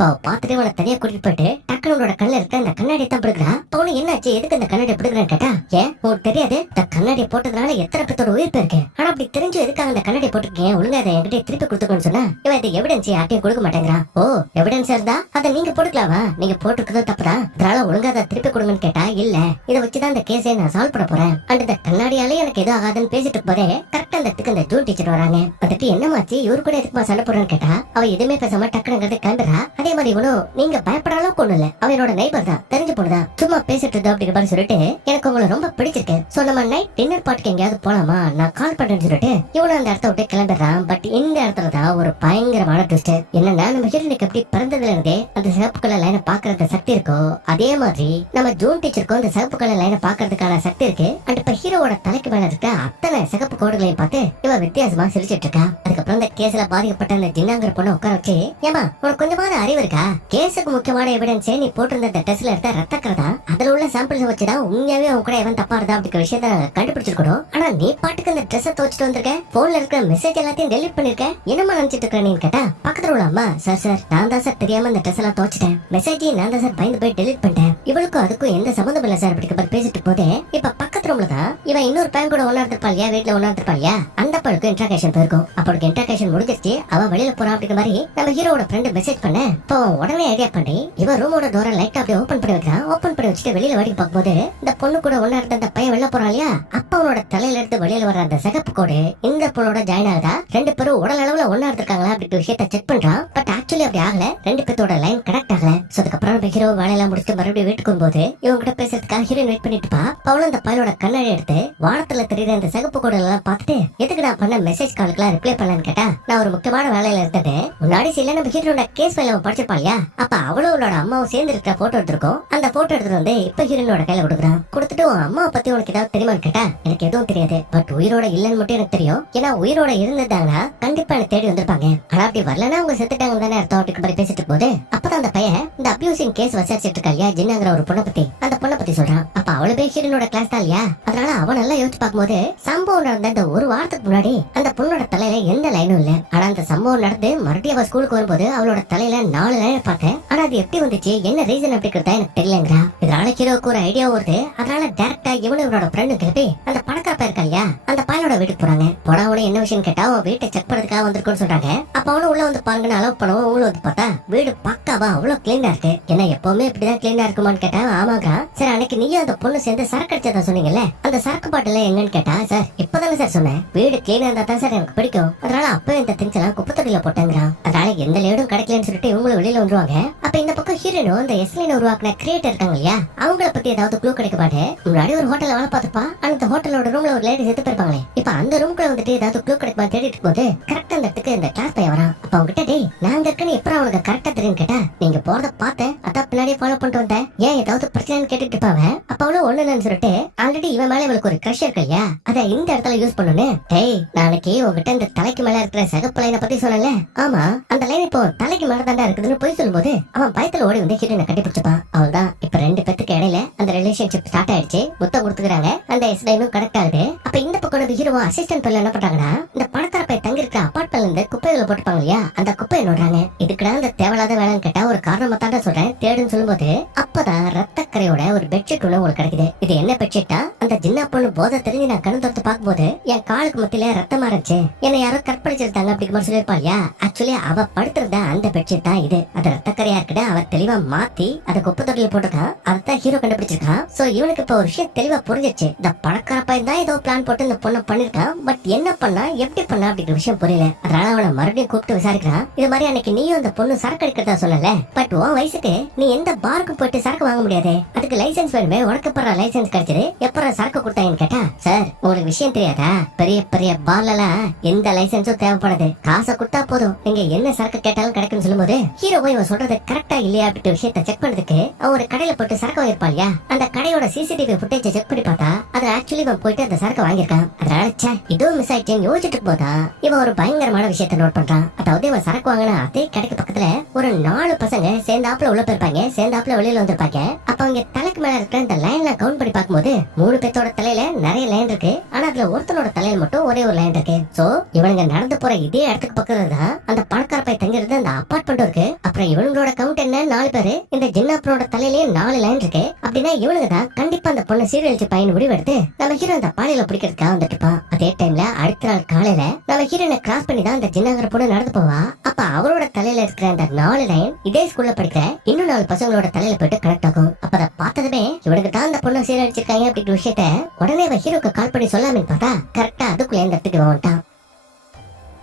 அப்ப பாத்துட்டு அவளை தனியா கூட்டிட்டு போயிட்டு டக்குனு அவளோட கண்ணுல இருக்க அந்த கண்ணாடி தான் பிடிக்கிறா. அவனு என்னாச்சு, எதுக்கு அந்த கண்ணாடி பிடிக்கிறேன்னு கேட்டா, ஏன் உங்களுக்கு தெரியாது இந்த கண்ணாடி போட்டதுனால எத்தனை பேத்தோட உயிர் போயிருக்கு. ஆனா அப்படி தெரிஞ்சு எதுக்காக அந்த கண்ணாடி போட்டிருக்கீங்க, ஒழுங்கா அதை என்கிட்ட திருப்பி கொடுத்துக்கணும்னு சொன்னா இவன் இது எவிடன்ஸ் யார்ட்டையும் கொடுக்க மாட்டேங்கிறான். ஓ எவிடன்ஸ் இருந்தா அதை நீங்க போட்டுக்கலாமா, நீங்க போட்டுருக்கதும் தப்புதான், அதனால ஒழுங்கா அதை திருப்பி கொடுங்கன்னு கேட்டா, இல்ல இதை வச்சுதான் இந்த கேஸை நான் சால்வ் பண்ண போறேன். அந்த கண்ணாடியாலே எனக்கு எதுவும் ஆகாதுன்னு பேசிட்டு போதே கரெக்டா அந்த இடத்துக்கு அந்த ஜூன் டீச்சர் வராங்க. வந்துட்டு என்னமாச்சு இவரு கூட எதுக்குமா சண்டை போடுறேன்னு கேட்டா, அவ எதுவுமே பேசாம டக்குனு கிளம்புறா. அதே மாதிரி இவனும் நீங்க பயப்பட அளவுக்கு ஒண்ணு இல்ல, அவனோட நைபர் தான், தெரிஞ்சு போனதான், சும்மா பேசிட்டு இருந்தோம் அப்படிங்கிற மாதிரி சொல்லிட்டு, எனக்கு உங்களை ரொம்ப பிடிச்சிருக்கு, சோ நம்ம நைட் டின்னர் பார்ட்டிக்கு எங்கேயாவது போலாமா, நான் கால் பண்றேன்னு சொல்லிட்டு இவனும் அந்த இடத்த விட்டு கிளம்பிடுறான். பட் இந்த இடத்துல தான் ஒரு பயங்கரமான ட்விஸ்ட். என்னன்னா நம்ம ஹீரோனுக்கு எப்படி பிறந்ததுல இருந்தே அந்த சிவப்பு கலர் லைனை பாக்குற சக்தி இருக்கோ, அதே மாதிரி நம்ம ஜூன் டீச்சருக்கும் அந்த சிவப்பு கலர் லைனை பாக்குறதுக்கான சக்தி இருக்கு. அண்ட் இப்ப ஹீரோவோட தலைக்கு மேல இருக்க அத்தனை சிகப்பு கோடுகளையும் பார்த்து இவன் வித்தியாசமா சிரிச்சிட்டு இருக்கா. அதுக்கப்புறம் இந்த கேஸ்ல பாதிக்கப்பட்ட அந்த ஜின்னாங்கிற பொண்ணை உட்கார வச்சு, ஏமா உனக்கு கொஞ்சமான அறிவு இருக்கா, கேஸுக்கு முக்கியமான எவிடன்ஸ் நீ போட்டிருந்த டெஸ்ட்ல எடுத்த ரத்தக்கரை தான், அதுல உள்ள சாம்பிள்ஸ் வச்சுதான் உண்மையாவே அவன் கூட எவன் தப்பா இருந்தா அப்படிங்கிற விஷயத்த கண்டுபிடிச்சிருக்கணும். ஆனா நீ பாட்டுக்கு அந்த ட்ரெஸ் துவச்சிட்டு வந்திருக்க, போன்ல இருக்கிற மெசேஜ் எல்லாத்தையும் டெலிட் பண்ணிருக்க, என்னமா நினைச்சிட்டு இருக்க நீ கேட்டா, பக்கத்துல உள்ள அம்மா, சார் நான் தான் சார் தெரியாம அந்த ட்ரெஸ் எல்லாம் துவச்சிட்டேன், மெசேஜையும் நான் தான் சார் பயந்து போய் டெலிட் பண்ணிட்டேன், இவளுக்கும் அதுக்கும் எந்த சம்பந்தம் இல்ல சார் அப்படிங்கிற மாதிரி பேசிட்டு போதே இப்ப பக்கத்து ரூம்ல தான் இவன் இன்னொரு பையன் கூட ஒன்னா இருந்திருப்பாளியா, வீட்டுல ஒன்னா இருந்திருப்பாளியா, அந்த பழுக்கு இன்ட்ராகேஷன் போயிருக்கும். அப்பளுக்கு இன்ட்ராகேஷன் முடிஞ்சிருச்சு, அவ வெளியில போறான் அப்படிங்கிற மாதிரி நம்ம ஹீரோட ஃப்ரெண்ட் மெசேஜ் பண்ண, இப்போ உடனே ஐடியா பண்ணி இவன் ரூமோட டோரை லைட்டா அப்படியே ஓபன் பண்ணி வைக்கிறான். ஓபன் பண்ணி வச்சுட்டு வெளியில வேடிக்கை பார்க்கும்போது இந்த பொண்ணு கூட ஒன்னா இருந்த அந்த பையன் வெளில போறான் இல்லையா, அப்ப அவனோட தலையில இருந்து வெளியில வர அந்த சிகப்பு கோடு இந்த பொண்ணோட ஜாயின் ஆகுதா, ரெண்டு பேரும் உடல் அளவுல ஒன்னா இருந்திருக்காங்களா அப்படிங்கிற விஷயத்த செக் பண்றான். பட் ஆக்சுவலி அப்படி ஆகல, ரெண்டு பேத்தோட லைன் கனெக்ட் ஆகல. சோ அதுக்கப்புறம் நம்ம ஹீரோ வேலையெல்லாம் முடிச்சுட்டு மறுபடியும் வீட்டுக்கு வரும்போது இவங்க கிட்ட பேசுறதுக்காக ஹீரோயின் வெயிட் பண்ணிட்டு இருப்பா. அவளும் அந்த பையனோட கண்ணாடி எடுத்து வானத்துல தெரியுற அந்த சிகப்பு கோடு எல்லாம் பார்த்துட்டு, எதுக்கு நான் பண்ண மெசேஜ் காலுக்குலாம் ரிப்ளை பண்ணலான்னு கேட்டா, நான் ஒரு முக்கியமான வேலையில இருந்தது, முன்னாடி சில நம்ம ஹீரோட கேஸ் ஃபைல படிச்சிருப்பாளியா, அப்ப அவளோட அம்மாவும் சேர்ந்து இருக்கிற போட்டோ எடுத்திருக்கோம். அந்த போட்டோ எடுத்துட்டு வந்து இப்ப ஹீரோனோட கையில கொடுக்குறான். கொடுத்துட்டு உன் அம்மாவை பத்தி உனக்கு ஏதாவது தெரியுமான்னு கேட்டா, எனக்கு எதுவும் தெரியாது, பட் உயிரோட இல்லன்னு மட்டும் எனக்கு தெரியும், ஏன்னா உயிரோட இருந்திருந்தாங்கன்னா கண்டிப்பா எனக்கு தேடி வந்திருப்பாங்க, ஆனா அப்படி வரலன்னா அவங்க செத்துட்டாங்க தானே அர்த்தம் அப்படிங்கிற மாதிரி பேசிட்டு போது அப்பதான் அந்த பையன் இந்த அபியூசிங் கேஸ் விசாரிச்சிட்டு இருக்கா இல்லையா ஜின்னாங்கிற ஒரு பொண்ணை பத்தி, அந்த பொண்ணை பத்தி சொல்றான். அப்ப அவளு போய் ஹீரோனோட கிளாஸ் தான் இல்லையா, அதனால அவன் நல்லா யோசிச்சு பார்க்கும்போது சம்பவம் நடந்த இந்த ஒரு வாரத்துக்கு முன்னாடி அந்த பொண்ணோட தலையில எந்த லைனும் இல்ல, ஆனா அந்த சம்பவம் நடந்து மறுபடியும் அவ ஸ்கூலுக்கு வரும்போது அவளோட தலையில 4 லைன் பார்த்தேன், ஆனா அது எப்படி வந்துச்சு, என்ன ரீசன் அப்படிங்கறத எனக்கு தெரியலங்கிறா. இதனால ஹீரோக்கு ஒரு ஐடியா வருது. அதனால டைரக்டா இவனோட ஃப்ரெண்டு கிளப்பி அந்த பணக்கார பையன் இருக்கா இல்லையா, அந்த பையனோட வீட்டுக்கு போறாங்க. போனா அவனு என்ன விஷயம் கேட்டா, அவன் வீட்டை செக் பண்றதுக்காக வந்திருக்குன்னு சொல்றாங்க. அப்ப அவனும் உள்ள வந்து பாருங்கன்னு அலோவ் பண்ணுவோம். உள்ள வந்து பார்த்தா வீடு பக்காவா அவ்வளவு கிளீனா இருக்கு. என்ன எப்பவுமே இப்படிதான் கிளீனா இருக்குமான்னு கேட்டா, ஆமாங்க சரி, அன்னைக்கு நீயும் அந்த பொண்ணு சேர்ந்து சரக்கு அடிச்சதா சொன்னீங்கல்ல, அந்த சரக்கு பாட்டில எங்கன்னு கேட்டா, சார் இப்பதானே சார் சொன்னேன், வீடு கிளீனா இருந்தா தான் சார் எனக்கு பிடிக்கும், அதனால அப்ப இந்த திங்ஸ் எல்லாம் குப்பை தொட்டில போட்டேங்கிறான். அதனால எந்த லேடும் கிடைக்கலன்னு சொல்லிட்டு இவங்களும் வெளியில வந்துருவாங்க. அப்ப இந்த பக்கம் ஹீரோனும் இந்த எஸ்லைன் உருவாக்குன கிரியேட்டர் இருக்காங்க இல்லையா, அவங்கள பத்தி ஏதாவது க்ளூ கிடைக்க பாட்டு, முன்னாடி ஒரு ஹோட்டல்ல வேலை பார்த்துப்பா, அந்த ஹோட்டலோட ரூம்ல ஒரு லேடி செத்து போயிருப்பாங்களே, இப்ப அந்த ரூம்குள்ள வந்துட்டு ஏதாவது க்ளூ கிடைக்குமா தேடிட்டு இருக்கும்போது கரெக்டா அந்த இடத்துக்கு இந்த கிளாஸ் பையன் வரான். அப்ப அவங்க கிட்ட, டேய் நாங்க இருக்கேன்னு எப்பறம் அவனுக்கு கரெக்டா தெரியும் கேட்டா, நீங்க போறத பார்த்தேன், அதான் பின்னாடியே ஃபாலோ பண்ணிட்டு வந்தேன், ஏன் ஏதாவது பிரச்சனைன்னு கேட்டுட்டு இருப்பாங்க. அப்ப அவளும் ஒண்ணு இல்லைன்னு சொல்லிட்டு, ஆல்ரெடி இவன் மேல இவளுக்கு ஒரு கிரஷ் இருக்கு இல்லையா, அதை இந்த இடத்துல யூஸ் பண்ணு. டேய் நாளைக்கு உங்ககிட்ட இந்த தலைக்கு மேல இருக்கிற சிகப்பு லைனை பத்தி சொல்லல, ஆமா அந்த லைன் இப்போ தலைக்கு மேல தாண்டா இருக்குதுன்னு போய் சொல்லும்போது அவன் பயத்துல ஓடி வந்து ஹீரோனை கட்டிப்பிடிச்சுப்பான். அவள்தான் இப்ப ரெண்டு பேத்துக்கு இடையில அந்த ரிலேஷன்ஷிப் ஸ்டார்ட் ஆயிடுச்சு. முத்தம் கொடுத்துக்கிறாங்க, அந்த எஸ் லைனும் கனெக்ட் ஆகுது. அப்ப இந்த பக்கம் ஹீரோ அசிஸ்டன்ட் பண்ணல என்ன பண்றாங்கன்னா, இந்த பணக்கார பையன் தங்கி இருக்கிற அபார்ட்மெண்ட்ல இருந்து குப்பைகளை போட்டுப்பாங்க இல்லையா, அந்த குப்பையை நோடுறாங்க. இதுக்குடா அந்த தேவையில்லாத வேலைன்னு கேட்டா ஒரு காரணமா தாண்டா சொல்றேன் தேடுன்னு சொல்லும்போது அப்பதான் ரத்தக்கரையோட ஒரு பெட்ஷீட் ஒண்ணு உங்களுக்கு கிடைக்குது. இது என்ன பெட்ஷீட்டா, அந்த ஜின்னா பொண்ணு போதை தெரிஞ்சு நான் கண் தொடுத்து பார்க்கும்போது என் காலுக்கு மத்தியில ரத்தமா இருந்துச்சு, என்ன யாரோ கற்பழிச்சிருந்தாங்க அப்படிங்கிற மாதிரி சொல்லிருப்பாள்யா. ஆக்சுவலி அவ படுத்திருந்த அந்த பெட்ஷீட் தான் இது. அது ரத்தக்கரையா இருக்குட அவ தெளிவா மாத்தி அதை குப்பை தொட்டில போட்டுருக்கான். அதான் ஹீரோ கண்டுபிடிச்சிருக்கான். சோ இவனுக்கு இப்ப ஒரு விஷயம் தெளிவா புரிஞ்சிச்சு, இந்த பணக்கார பையன் தான் ஏதோ பிளான் போட்டு இந்த பொண்ணை பண்ணிருக்கான், பட் என்ன பண்ணா எப்படி பண்ணா அப்படிங்கிற விஷயம் புரியல. அதனால அவனை மறுபடியும் கூப்பிட்டு விசாரிக்கிறான். இது மாதிரி அன்னைக்கு நீயும் அந்த பொண்ணு சரக்கு அடிக்கிறதா சொல்லல, பட் உன் வயசுக்கு நீ எந்த பாருக்கு போயிட்டு சரக்கு வாங்க முடியாது, அதுக்கு லைசன்ஸ் வேணுமே, உனக்கு போற லைசன்ஸ் கிடைச்சது எப்பறம் சரக்கு கொடுத்தாங்கன்னு கேட்டா, சார் உங்களுக்கு விஷயம் தெரியாதா, பெரிய பெரிய பார்ல எல்லாம் எந்த லைசன்ஸும் தேவைப்படுது, காசை கொடுத்தா போதும், நீங்க என்ன சரக்கு கேட்டாலும் கிடைக்கும்னு சொல்லும்போது ஹீரோ இவன் சொல்றது கரெக்டா இல்லையா அப்படின்ற விஷயத்தை செக் பண்ணதுக்கு அவன் ஒரு கடையில போட்டு சரக்கு வாங்கிருப்பான் இல்லையா, அந்த கடையோட சிசிடிவி ஃபுட்டேஜ் செக் பண்ணி பார்த்தா அதுல ஆக்சுவலி இவன் போயிட்டு அந்த சரக்கு வாங்கியிருக்கான். அதனால இதுவும் மிஸ் ஆயிடுச்சுன்னு யோசிச்சுட்டு போதா இவன் ஒரு பயங்கரமான விஷயத்தை நோட் பண்றான். அதாவது இவன் சரக்கு வாங்கினா அதே கடைக்கு பக்கத்துல ஒரு 4 பசங்க சேர்ந்தாப்புல உள்ள போயிருப்பாங்க, சேர்ந்தாப்புல வெளியில வந்திருப்பாங்க. அப்ப அவங்க தலைக்கு மேல இருக்கிற இந்த லைன்ல கவுண்ட் பண்ணி பார்க்கும்போது 3 பேத்தோட தலையில நிறைய லைன் இருக்கு, ஆனா அதுல ஒருத்தனோட தலையில மட்டும் ஒரே ஒரு லைன் இருக்கு. சோ இவனுங்க நடந்து போற இதே இடத்துக்கு பக்கத்துல தான் அந்த பணக்கார பையன் தங்கிருந்து அந்த அபார்ட்மெண்ட் இருக்கு. அப்புறம் அப்புறம் இவங்களோட கவுண்ட் என்ன 4 பேரு. இந்த ஜின்னாப்பனோட தலையிலயும் 4 லைன் இருக்கு. அப்படின்னா இவனுங்க தான் கண்டிப்பா அந்த பொண்ணு சீரழிச்சு பையன் முடிவெடுத்து நம்ம ஹீரோ அந்த பாலியில பிடிக்கிறதுக்காக வந்துட்டு இருப்பான். அதே டைம்ல அடுத்த நாள் காலையில நம்ம ஹீரோனை கிராஸ் பண்ணி தான் அந்த ஜின்னாங்கிற பொண்ணு நடந்து போவா. அப்ப அவரோட தலையில இருக்கிற அந்த 4 லைன் இதே ஸ்கூல்ல படிக்கிற இன்னும் 4 பசங்களோட தலையில போயிட்டு கனெக்ட் ஆகும். அப்ப அதை பார்த்ததுமே இவனுக்கு தான் அந்த பொண்ணு சீரழிச்சிருக்காங்க அப்படிங்கிற விஷயத்த உடனே அவன் ஹீரோக்கு கால் பண்ணி சொல்லாமன்னு பார்த்தா கரெக்டா அதுக்குள்ள இந்த இடத்துக்கு வந்துட்டான்.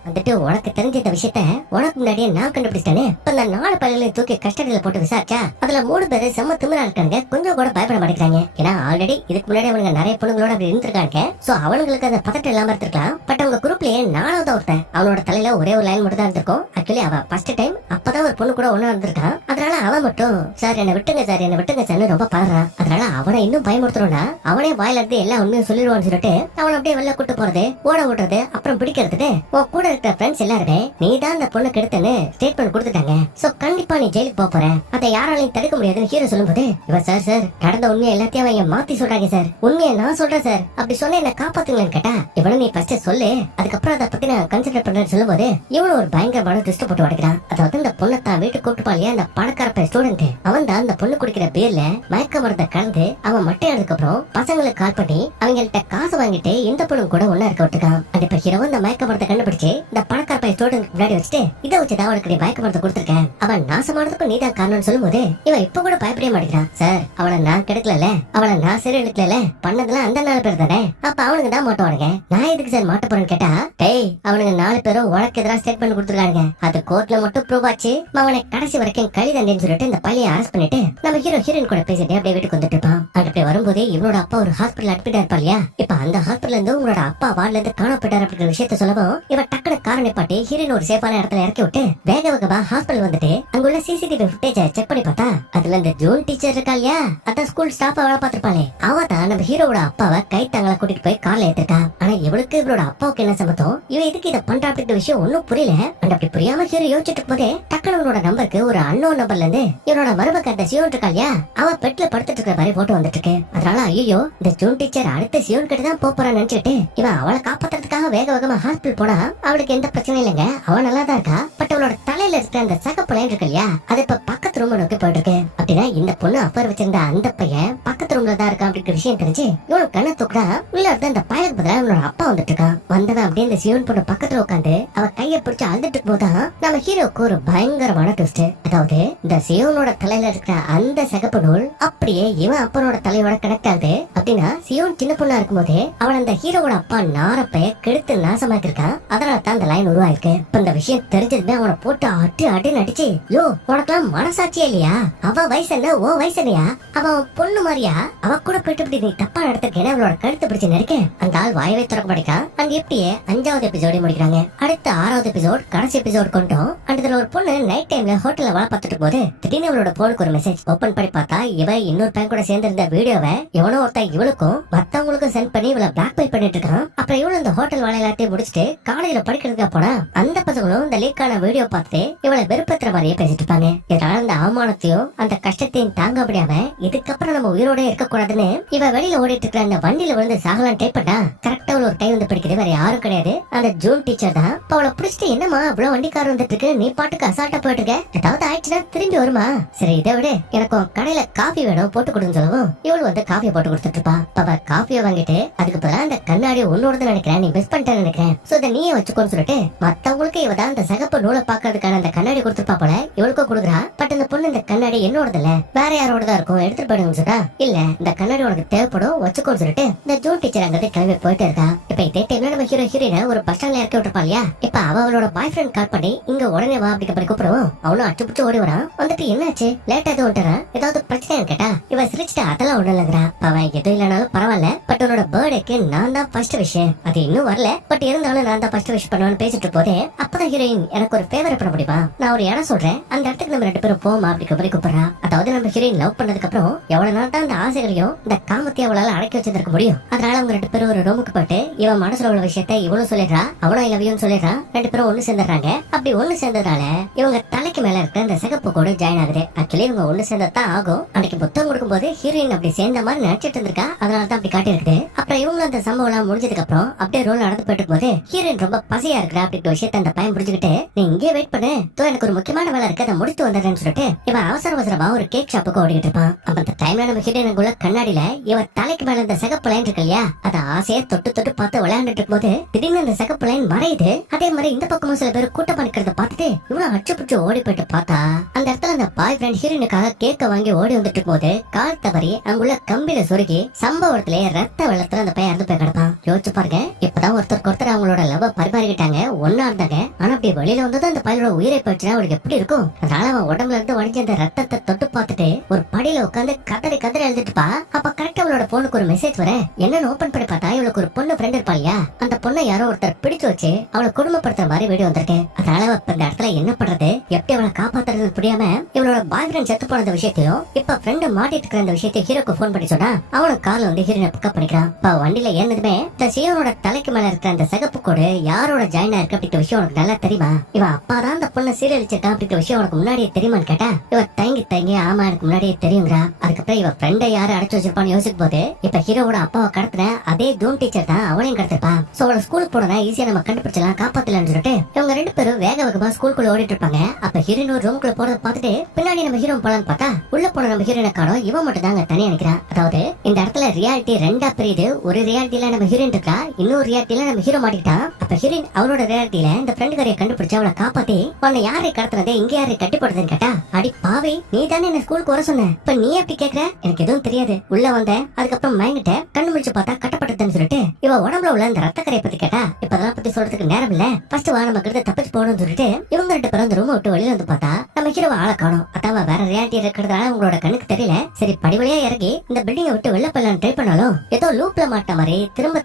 வந்துட்டு உனக்கு தெரிஞ்ச இந்த விஷயத்த உனக்கு முன்னாடியே நான் கண்டுபிடிச்சிட்டேனே. இப்ப இந்த 4 பையங்களையும் தூக்கி கஸ்டடியில போட்டு விசாரிச்சா அதுல 3 பேரு செம்ம திமிரா இருக்காங்க. கொஞ்சம் கூட பயப்பட மாட்டேங்கிறாங்க. ஏன்னா ஆல்ரெடி இதுக்கு முன்னாடி அவனுங்க நிறைய பொண்ணுங்களோட அப்படி இருந்திருக்காங்க. சோ அவங்களுக்கு அந்த பதட்டம் இல்லாம இருந்திருக்கலாம். பட் அவங்க குரூப்லயே 4வது ஒருத்தன் அவனோட தலையில ஒரே ஒரு லைன் மட்டும் தான் இருந்திருக்கும். ஆக்சுவலி அவன் ஃபர்ஸ்ட் டைம் அப்பதான் ஒரு பொண்ணு கூட ஒண்ணா இருந்திருக்கான். அதனால அவன் மட்டும் சார் என்ன விட்டுங்க சார் என்ன விட்டுங்க சார் ரொம்ப பதறான். அதனால அவனை இன்னும் பயமுறுத்தணும்னா அவனே வாயில இருந்து எல்லா உண்மையும் சொல்லிடுவான்னு சொல்லிட்டு அவனை அப்படியே வெளில கூட்டு போறது ஓட விடுறது அப்புறம் பிடிக்கிறதுக்கு உன் கூட இருக்கிற ஃப்ரெண்ட்ஸ் எல்லாருமே நீ தான் அந்த பொண்ணு கெடுத்தன்னு ஸ்டேட்மெண்ட் கொடுத்துட்டாங்க. சோ கண்டிப்பா நீ ஜெயிலுக்கு போற. அதை யாராலையும் தடுக்க முடியாதுன்னு ஹீரோ சொல்லும்போது இவன் சார் நடந்த உண்மையை எல்லாத்தையும் அவங்க மாத்தி சொல்றாங்க சார். உண்மையை நான் சொல்றேன் சார். அப்படி சொன்ன என்ன காப்பாத்துங்களேன்னு கேட்டா இவனும் நீ ஃபர்ஸ்ட் சொல்லு அதுக்கப்புறம் அதை பத்தி நான் கன்சிடர் பண்றேன்னு சொல்லும்போது இவனும் ஒரு பயங்கரமான ட்விஸ்ட் போட்டு வடைக்கிறான். அதாவது இந்த பொண்ணை தான் வீட்டுக்கு கூப்பிட்டு பாலியா அந்த பணக்கார ஸ்டூடெண்ட் அவன் தான் அந்த பொண்ணு குடிக்கிற பேர்ல மயக்க மருந்தை கலந்து அவன் மட்டையானதுக்கு அப்புறம் பசங்களுக்கு கால் பண்ணி அவங்கள்ட்ட காசு வாங்கிட்டு இந்த பொண்ணு கூட ஒன்னா இருக்க விட்டுருக்கான். அந்த இப்ப ஹீரோ இந்த மயக்க மருந்தை கண்டுபிடிச்சு இந்த பணக்கார ஸ்டூடெண்ட் முன்னாடி வச்சுட்டு இதை வச்சுதான் அவனுக்கு நீ மயக்க மருந்தை கொடுத்துருக்கேன். அவன் நாசமானதுக்கும் நீதான் காரணம்னு சொல்லும்போது இவன் இப்ப கூட பயப்படவே மாட்டேங்கிறான். சார் அவனை நான் கெடுக்கல அவனை நான் சரி எடுக்கல பண்ணதுல அந்த 4 பேர் தானே. அப்ப அவனுக்கு தான் மாட்டுவானுங்க. நான் எதுக்கு சார் மாட்ட போறேன்னு கேட்டா டேய் அவனுக்கு 4 பேரும் உனக்கு எதிராக ஸ்டேட்மெண்ட் கொடுத்துருக்காங்க. அது கோர்ட்ல மட்டும் ப்ரூவ் ஆச்சு. அவனை கடைசி வரைக்கும் கழி தண்டேன்னு சொல்லிட்டு இந்த பையனை அரெஸ்ட் பண்ணிட்டு நம்ம ஹீரோயின் கூட பேசிட்டு அப்படியே வீட்டுக்கு வந்துட்டு இருப்பான். அப்படி வரும்போது இவனோட அப்பா ஒரு ஹாஸ்பிட்டல் அட்மிட் இருப்பா இல்லையா. இப்ப அந்த ஹாஸ்பிட்டல்ல இருந்து உங்களோட அப்பா வார்டுல இருந்து காணப்பட்டார் அப்படிங்கிற விஷயத்த சொல்லவும் இவன் டக்குனு காரை நிப்பாட்டி ஹீரோயின் ஒரு சேஃபான இடத்துல இறக்கி விட்டு வேக வேகமா ஹாஸ்பிட்டல் வந்துட்டு அங்குள்ள சிசிடிவி ஃபுட்டேஜ் செக் பண்ணி பார்த்தா அதுல இந்த ஜூன் டீச்சர் இருக்கா இல்லையா அதான் ஸ்கூல் ஸ்டாஃபா வேலை பார்த்திருப்பாளே அவ தான் நம்ம ஹீரோவோட அப்பாவை கை தங்களை கூட்டிட்டு போய் கார்ல ஏத்திருக்கா. ஆனா இவளுக்கு இவளோட அப்பாவுக்கு என்ன சம்பந்தம் இவன் எதுக்கு இதை பண்றா அப்படிங்கிற விஷயம் ஒன்னும் புரியல. அண்ட் அப்படி புரியாம ஹீரோ யோசிச்சுட்டு இருக்கும்போதே டக்குனு உன்னோட நம்பருக்கு ஒரு அன்னோன் நம்பர்ல இருந்து இவனோட மருமக அந்த சியோன் இருக்கா இல்லையா அவ பெட்ல படுத்துட்டு இருக்கிற மாதிரி போட்டோ வந்துட்டு இருக்கு. அதனால ஐயோ இந்த ஜூன் டீச்சர் அடுத்த சியோன் கிட்ட தான் போறான்னு நினைச்சிட்டு இவன் அவளை காப்பாத்துறதுக்காக வேக வேகமா ஹாஸ்பிட்டல் போனா அவளுக்கு எந்த பிரச்சனையும் இல்லைங்க. அவன் நல்லா தான் இருக்கா. பட் அவளோட தலையில இருக்கிற அந்த சகப்பு லைன் இருக்கு இல்லையா அது இப்ப பக்கத்து ரூம் நோக்கி போயிட்டு இருக்கு. அப்படின்னா இந்த பொண்ணு அப்பர் வச்சிருந்த அந்த பையன் பக்கத்து ரூம்ல தான் இருக்கா அப்படிங்கிற விஷயம் தெரிஞ்சு இவனுக்கு கண்ணை தூக்குறா. உள்ள இருந்த அந்த பயலுக்கு பதிலா அவனோட அப்பா வந்துட்டு இருக்கான். வந்தவன் அப்படியே இந்த சிவன் பொண்ணு பக்கத்துல உட்காந்து அவ கையை பிடிச்சு அழுதுட்டு இருக்கும் போதுதான் நம்ம ஹீரோக்கு ஒரு பயங்கரமான ட்விஸ்ட். அதாவது இந்த சிவனோட தலையில இருக்கிற அந்த சகப்பு நூல் அப்படியே இவன் அப்பனோட தலையோட கனெக்ட் ஆகுது. அப்படின்னா சிவன் சின்ன பொண்ணா இருக்கும் போது அவன் அந்த ஹீரோவோட அப்பா நாரப்பைய கெடுத்து நாசமாக்கி இருக்கான். அதனால தான் அந்த லைன் உருவாயிருக்கு. இப்ப இந்த விஷயம் தெரிஞ்சதுமே அவனை போட்டு அடி அடி நடிச்சு யோ உனக்கெல்லாம் மனசாட்சியே இல்லையா அவ வயசு என்ன ஓ வயசு இல்லையா அவன் பொண்ணு மாதிரியா அவ கூட போயிட்டு இப்படி நீ தப்பா நடத்திருக்கேன்னு அவளோட கழுத்து பிடிச்சு நடிக்க அந்த ஆள் வாயவே திறக்க மாட்டேக்கா. அங்க எப்படியே 5வது எபிசோட முடிக்கிறாங்க. அடுத்த 6வது எபிசோட் கடைசி எபிசோட் கொண்டோம். அண்ட் இதுல ஒரு பொண்ணு நைட் டைம்ல ஹோட்டல்ல வேலை பார்த்துட்டு போது திடீர்னு அவளோட போனுக்கு ஒரு மெசேஜ் ஓபன் பண்ணி பார்த்தா இவ இன்னொரு பையன் கூட சேர்ந்து இருந்த வீடியோவை எவனோ ஒருத்தன் இவளுக்கும் மத்தவங்களுக்கும் சென்ட் பண்ணி இவளை பிளாக்மெயில் பண்ணிட்டு இருக்கான். அப்புறம் இவளு இந்த ஹோட்டல் வேலை எல்லாத்தையும் முடிச்சுட்டு காலேஜ்ல படிக்கிறதுக்காக போனா அந்த பசங்களும் இந்த லீக்கான வீடியோ பார்த்து இவளை வெறுப்பத்துற மாதிரியே பேசிட்டு இருப்பாங்க. இதனால அந்த அவமானத்தையும் அந்த கஷ்டத்தையும் தாங்க முடியாம இதுக்கப்புறம் நம்ம உயிரோட இருக்க கூடாதுன்னு இவ வெளியில ஓடிட்டு இருக்கிற அந்த வண்டியில விழுந்து சாகலாம் டைப் பண்ணா கரெக்டா ஒரு கை வந்து பிடிக்கிறது வேற யாரும் கிடையாது அந்த ஜூன் டீச்சர் தான். அவளை பிடிச்சிட்டு என்னமா அவ்வளவு வண்டிக்காரர் வந்துட்டு இருக்கு நீ பாட்டுக்கு அசால்ட்டா போயிட்டு இருக்க ஏதாவது ஆயிடுச்சுன்னா திரும்பி வருமா சரி இதை விட எனக்கு கடையில காஃபி வேணும் போட்டு கொடுன்னு சொல்லவும் இவள் வந்து காஃபியை போட்டு கொடுத்துட்டு இருப்பா. அவ காஃபியை வாங்கிட்டு அதுக்கு பதிலா அந்த கண்ணாடி உன்னோடது நினைக்கிறேன் நீ மிஸ் பண்ணிட்டேன்னு நினைக்கிறேன் சோ இதை நீயே வச்சுக்கோன்னு சொல்லிட்டு மத்தவங்களுக்கு இவ தான் அந்த சகப்பு நூலை பாக்குறதுக்கான அந்த கண்ணாடி கொடுத்துருப்பா போல இவளுக்கும் கொடுக்குறா. பட் இந்த பொண்ணு இந்த கண்ணாடி என்னோடது இல்ல வேற யாரோடதான் இருக்கும் எடுத்துட்டு போயிடுங்க சொல்றா. இல்ல இந்த கண்ணாடி உனக்கு தேவைப்படும் வச்சுக்கோன்னு சொல்லிட்டு இந்த ஜூன் டீச்சர் அங்க கிளம்பி போயிட்டு இருக்கா. இப்ப இதே டைம்ல நம்ம ஹீரோயினை ஒரு பஸ் ஸ்டாண்ட்ல இறக்கி விட்டுருப்பா இல்லையா. இப்ப அவளோட பாய் ஃப்ரெண்ட் கால் பண்ணி இங்க உடனே வா அப்படிங்கிற கூப்பிடுவோம். அவனும் அச்சுப்பிச்சு ஓடி வரான். வந்துட்டு என்னாச்சு லேட்டா எதுவும் வந்துடுறான் ஏதாவது பிரச்சனை கேட்டா இவ சிரிச்சுட்டு அதெல்லாம் ஒண்ணு இல்லைங்கிறா. அவன் எதுவும் இல்லைனாலும் பரவாயில்ல பட் உன்னோட பர்த்டேக்கு நான் தான் ஃபர்ஸ்ட் விஷ் அது இன்னும் வரல பட் இருந்தாலும் நான் தான் ஃபர்ஸ்ட் விஷ் பண்ணுவேன்னு பேசிட்டு போதே அப்பதான் ஹீரோயின் எனக்கு ஒரு ஃபேவர் பண்ண முடியுமா நான் ஒரு இடம் சொல்றேன் அந்த இடத்துக்கு நம்ம 2 பேரும் போமா அப்படிங்கிற மாதிரி கூப்பிடுறா. அதாவது நம்ம ஹீரோயின் லவ் பண்ணதுக்கு அப்புறம் எவ்வளவு நாள் தான் அந்த ஆசைகளையும் இந்த காமத்தையும் அவளால அடக்கி வச்சிருக்க முடியும். அதனால அவங்க 2 பேரும் ஒரு ரூமுக்கு போட்டு இவன் மனசுல உள்ள விஷயத்த இவளும் சொல்லிடுறா, அவளும் ஐ லவ் யூன்னு சொல்லிடுறா. 2 பேரும் ஒண்ணு சேர்ந்துடுறாங்க. அப்படி ஒண்ணு சேர்ந்ததுனால இவங்க தலைக்கு மேல இருக்க இந்த சிகப்பு கோடு ஜாயின் ஆகுது. ஆக்சுவலி இவங்க ஒண்ணு சேர்ந்ததான் ஆகும். அன்னைக்கு புத்தகம் கொடுக்கும் போது ஹீரோயின் அப்படி சேர்ந்த மாதிரி நினைச்சிட்டு இருந்திருக்கா, அதனாலதான் அப்படி காட்டி இருக்குது. அப்புறம் இவங்க அந்த சம்பவம் எல்லாம் முடிஞ்சதுக்கு அப்புறம் அப்படியே ரோல் நடந்து போயிட்டு போது ஹீரோயின் ரொம்ப பசியா இருக்கிறா அப்படிங்கிற விஷயத்த அந்த பையன் புரிஞ்சுக்கிட்டு, நீ இங்கே வெயிட் பண்ணு, எனக்கு ஒரு முக்கியமான வேலை இருக்கு, அதை முடித்து வந்துடுறேன்னு சொல்லிட்டு இவன் அவசரமா ஒரு கேக் ஷாப்புக்கு ஓடிட்டு இருப்பான். அப்ப அந்த டைம்ல நம்ம ஹீரோயினுக்குள்ள கண்ணாடியில இவன் தலைக்கு மேல இந்த சிகப்பு லைன் இருக்கு இல்லையா, அதை ஆசையா தொட்டு தொட்டு பார்த்து விளையாண்டுட்டு இருக்கும் போது திடீர்னு அந்த சிகப்பு லைன் மறையுது. அதே மாதிரி இந்த பக்கமும் சில பேர் கூட்டம் பண்ணிக்கிறத பார்த்துட்டு இவனும் அச்சு பிடிச்சு ஓடி போயிட்டு பார்த்தா அந்த இடத்துல அந்த பாய் ஃப்ரெண்ட் ஹீரோயினுக்காக கேக்க வாங்கி ஓடி வந்துட்டு இருக்கும் போது கால் தவறி அங்குள்ள கம்பியில சொருகி சம்பவத்திலே ரத்த வெள்ளத்துல அந்த பையன் இறந்து போய் கிடப்பான். யோசிச்சு பாருங்க, இப்பதான் ஒருத்தர் அவங்களோட லவ் பரிமாறிக்கிட்டாங்க, ஒன்னா இருந்தாங்க. ஆனா அப்படி வெளியில வந்தது அந்த பையனோட உயிரை போயிடுச்சுன்னா அவளுக்கு எப்படி இருக்கும்? அதனால அவன் உடம்புல இருந்து வடிஞ்ச அந்த ரத்தத்தை தொட்டு பார்த்துட்டு ஒரு படியில உட்காந்து கதறி எழுதிட்டுப்பா. அப்ப கரெக்டா அவளோட போனுக்கு ஒரு மெசேஜ் வர, என்னன்னு ஓபன் பண்ணி பார்த்தா இவளுக்கு ஒரு பொண்ணு ஃப்ரெண்ட் இருப்பா இல்லையா, அந்த பொண்ணை யாரோ ஒருத்தர் பிடிச்சு வச்சு அவளை குடும்பப்படுத்துற மாதிரி வீடியோ வந்திருக்கு. அதனால இந்த இடத்துல என்ன பண்றது, எப்படி அவளை காப்பாத்துறது புரியாம இவளோட பாய் ஃப்ரெண்ட் செத்து போன விஷயத்தையும் இப்ப ஃப்ரெண்ட் மாட்டிட்டு இருக்கிற அந்த விஷயத்தை ஹீரோக்கு போன் பண்ணி சொன்னா அவனுக்கு கார்ல வந்து ஹீரோனை பிக்கப் பண்ணிக்கிறான். இப்ப வண்டியில ஏறினதுமே இந்த சியோனோட தலைக்கு மேல இருக்கிற அந்த சிகப்பு கோடு யாரோட ஜாயின் ஆயிருக்கு அப்படிங்கிற விஷயம் உனக்கு நல்லா தெரியுமா, இவன் அப்பாதான் அந்த பொண்ணை சீரழிச்சிருக்கான் அப்படிங்கிற விஷயம் உனக்கு முன்னாடியே தெரியுமான்னு கேட்டா இவ தயங்கி ஆமா எனக்கு முன்னாடியே தெரியுங்கிறா. அதுக்கப்புறம் இவ ஃப்ரெண்டை யாரு அடைச்சு வச்சிருப்பான்னு யோசிக்கும் போது இப்ப ஹீரோவோட அப்பாவை கடத்தின அதே ஜூன் டீச்சர் தான் அவளையும் கடத்திருப்பான். சோ அவளை ஸ்கூலுக்கு போனா ஈஸியா நம்ம கண்டுபிடிச்சலாம், காப்பாத்தலாம்னு சொல்லிட்டு இவங்க 2 பேரும் வேகமா ஸ்கூலுக்குள்ள ஓடிட்டு இருப்பாங்க. அப்ப ஹீரோயின் ஒரு ரூமுக்குள்ள போறத பார்த்துட்டு பின்னாடி நம்ம ஹீரோ போலான்னு பார்த்தா உள்ள போன நம்ம ஹீரோயினை காணோம். இவன் மட்டும் தாங்க தனியா நிக்கிறான். அதாவது இந்த இடத்துல ரியாலிட்டி 2ஆ பிரியுது. ஒரு ரியாலிட்டியில நம்ம ஹீரோயின் இருக்கா, இன்னொரு ரியாலிட்டியில நம்ம ஹீரோ மாட்டிக்கிட்டான். அப்ப ஹீரோயின் அவளோட ரியாலிட்டியில இந்த ஃப்ரெண்ட் காரையை கண்டுபிடிச்சு அவளை காப்பாத்தி உன்னை யாரை கடத்துனது, இங்க யாரை கட்டி போடுறதுன்னு கேட்டா, அடி பாவி நீ தானே என்ன ஸ்கூலுக்கு வர சொன்ன, இப்ப நீ எப்படி கேக்குற, எனக்கு எதுவும் தெரியாது, உள்ள வந்த அதுக்கப்புறம் மயங்கிட்ட கண்ணு முடிச்சு பார்த்தா கட்டப்பட்டதுன்னு சொல்லிட்டு இவ உடம்புல உள்ள அந்த ரத்த கரையை பத்தி கேட்டா, இப்ப அதெல்லாம் பத்தி சொல்றதுக்கு நேரம் இல்ல, ஃபர்ஸ்ட் வா நம்ம கிட்ட தப்பிச்சு போகணும்னு சொல்லிட்டு இவங்க 2 பேரும் அந்த ரூம் விட்டு வெளியில வந்து பார்த்தா நம்ம ஹீரோ ஆளை காணோம். அதாவ வேற ரியாலிட்டி இருக்கிறதுனால உங்களோட கண்ணுக்கு தெரியல. சரி படிவழியா இறங்கி இந்த பில்டிங்கை விட்டு வெளில போயிடலாம் ட்ரை பண்ணாலும் ஏதோ லூப்ல மாட்ட மாதிரி திரும்ப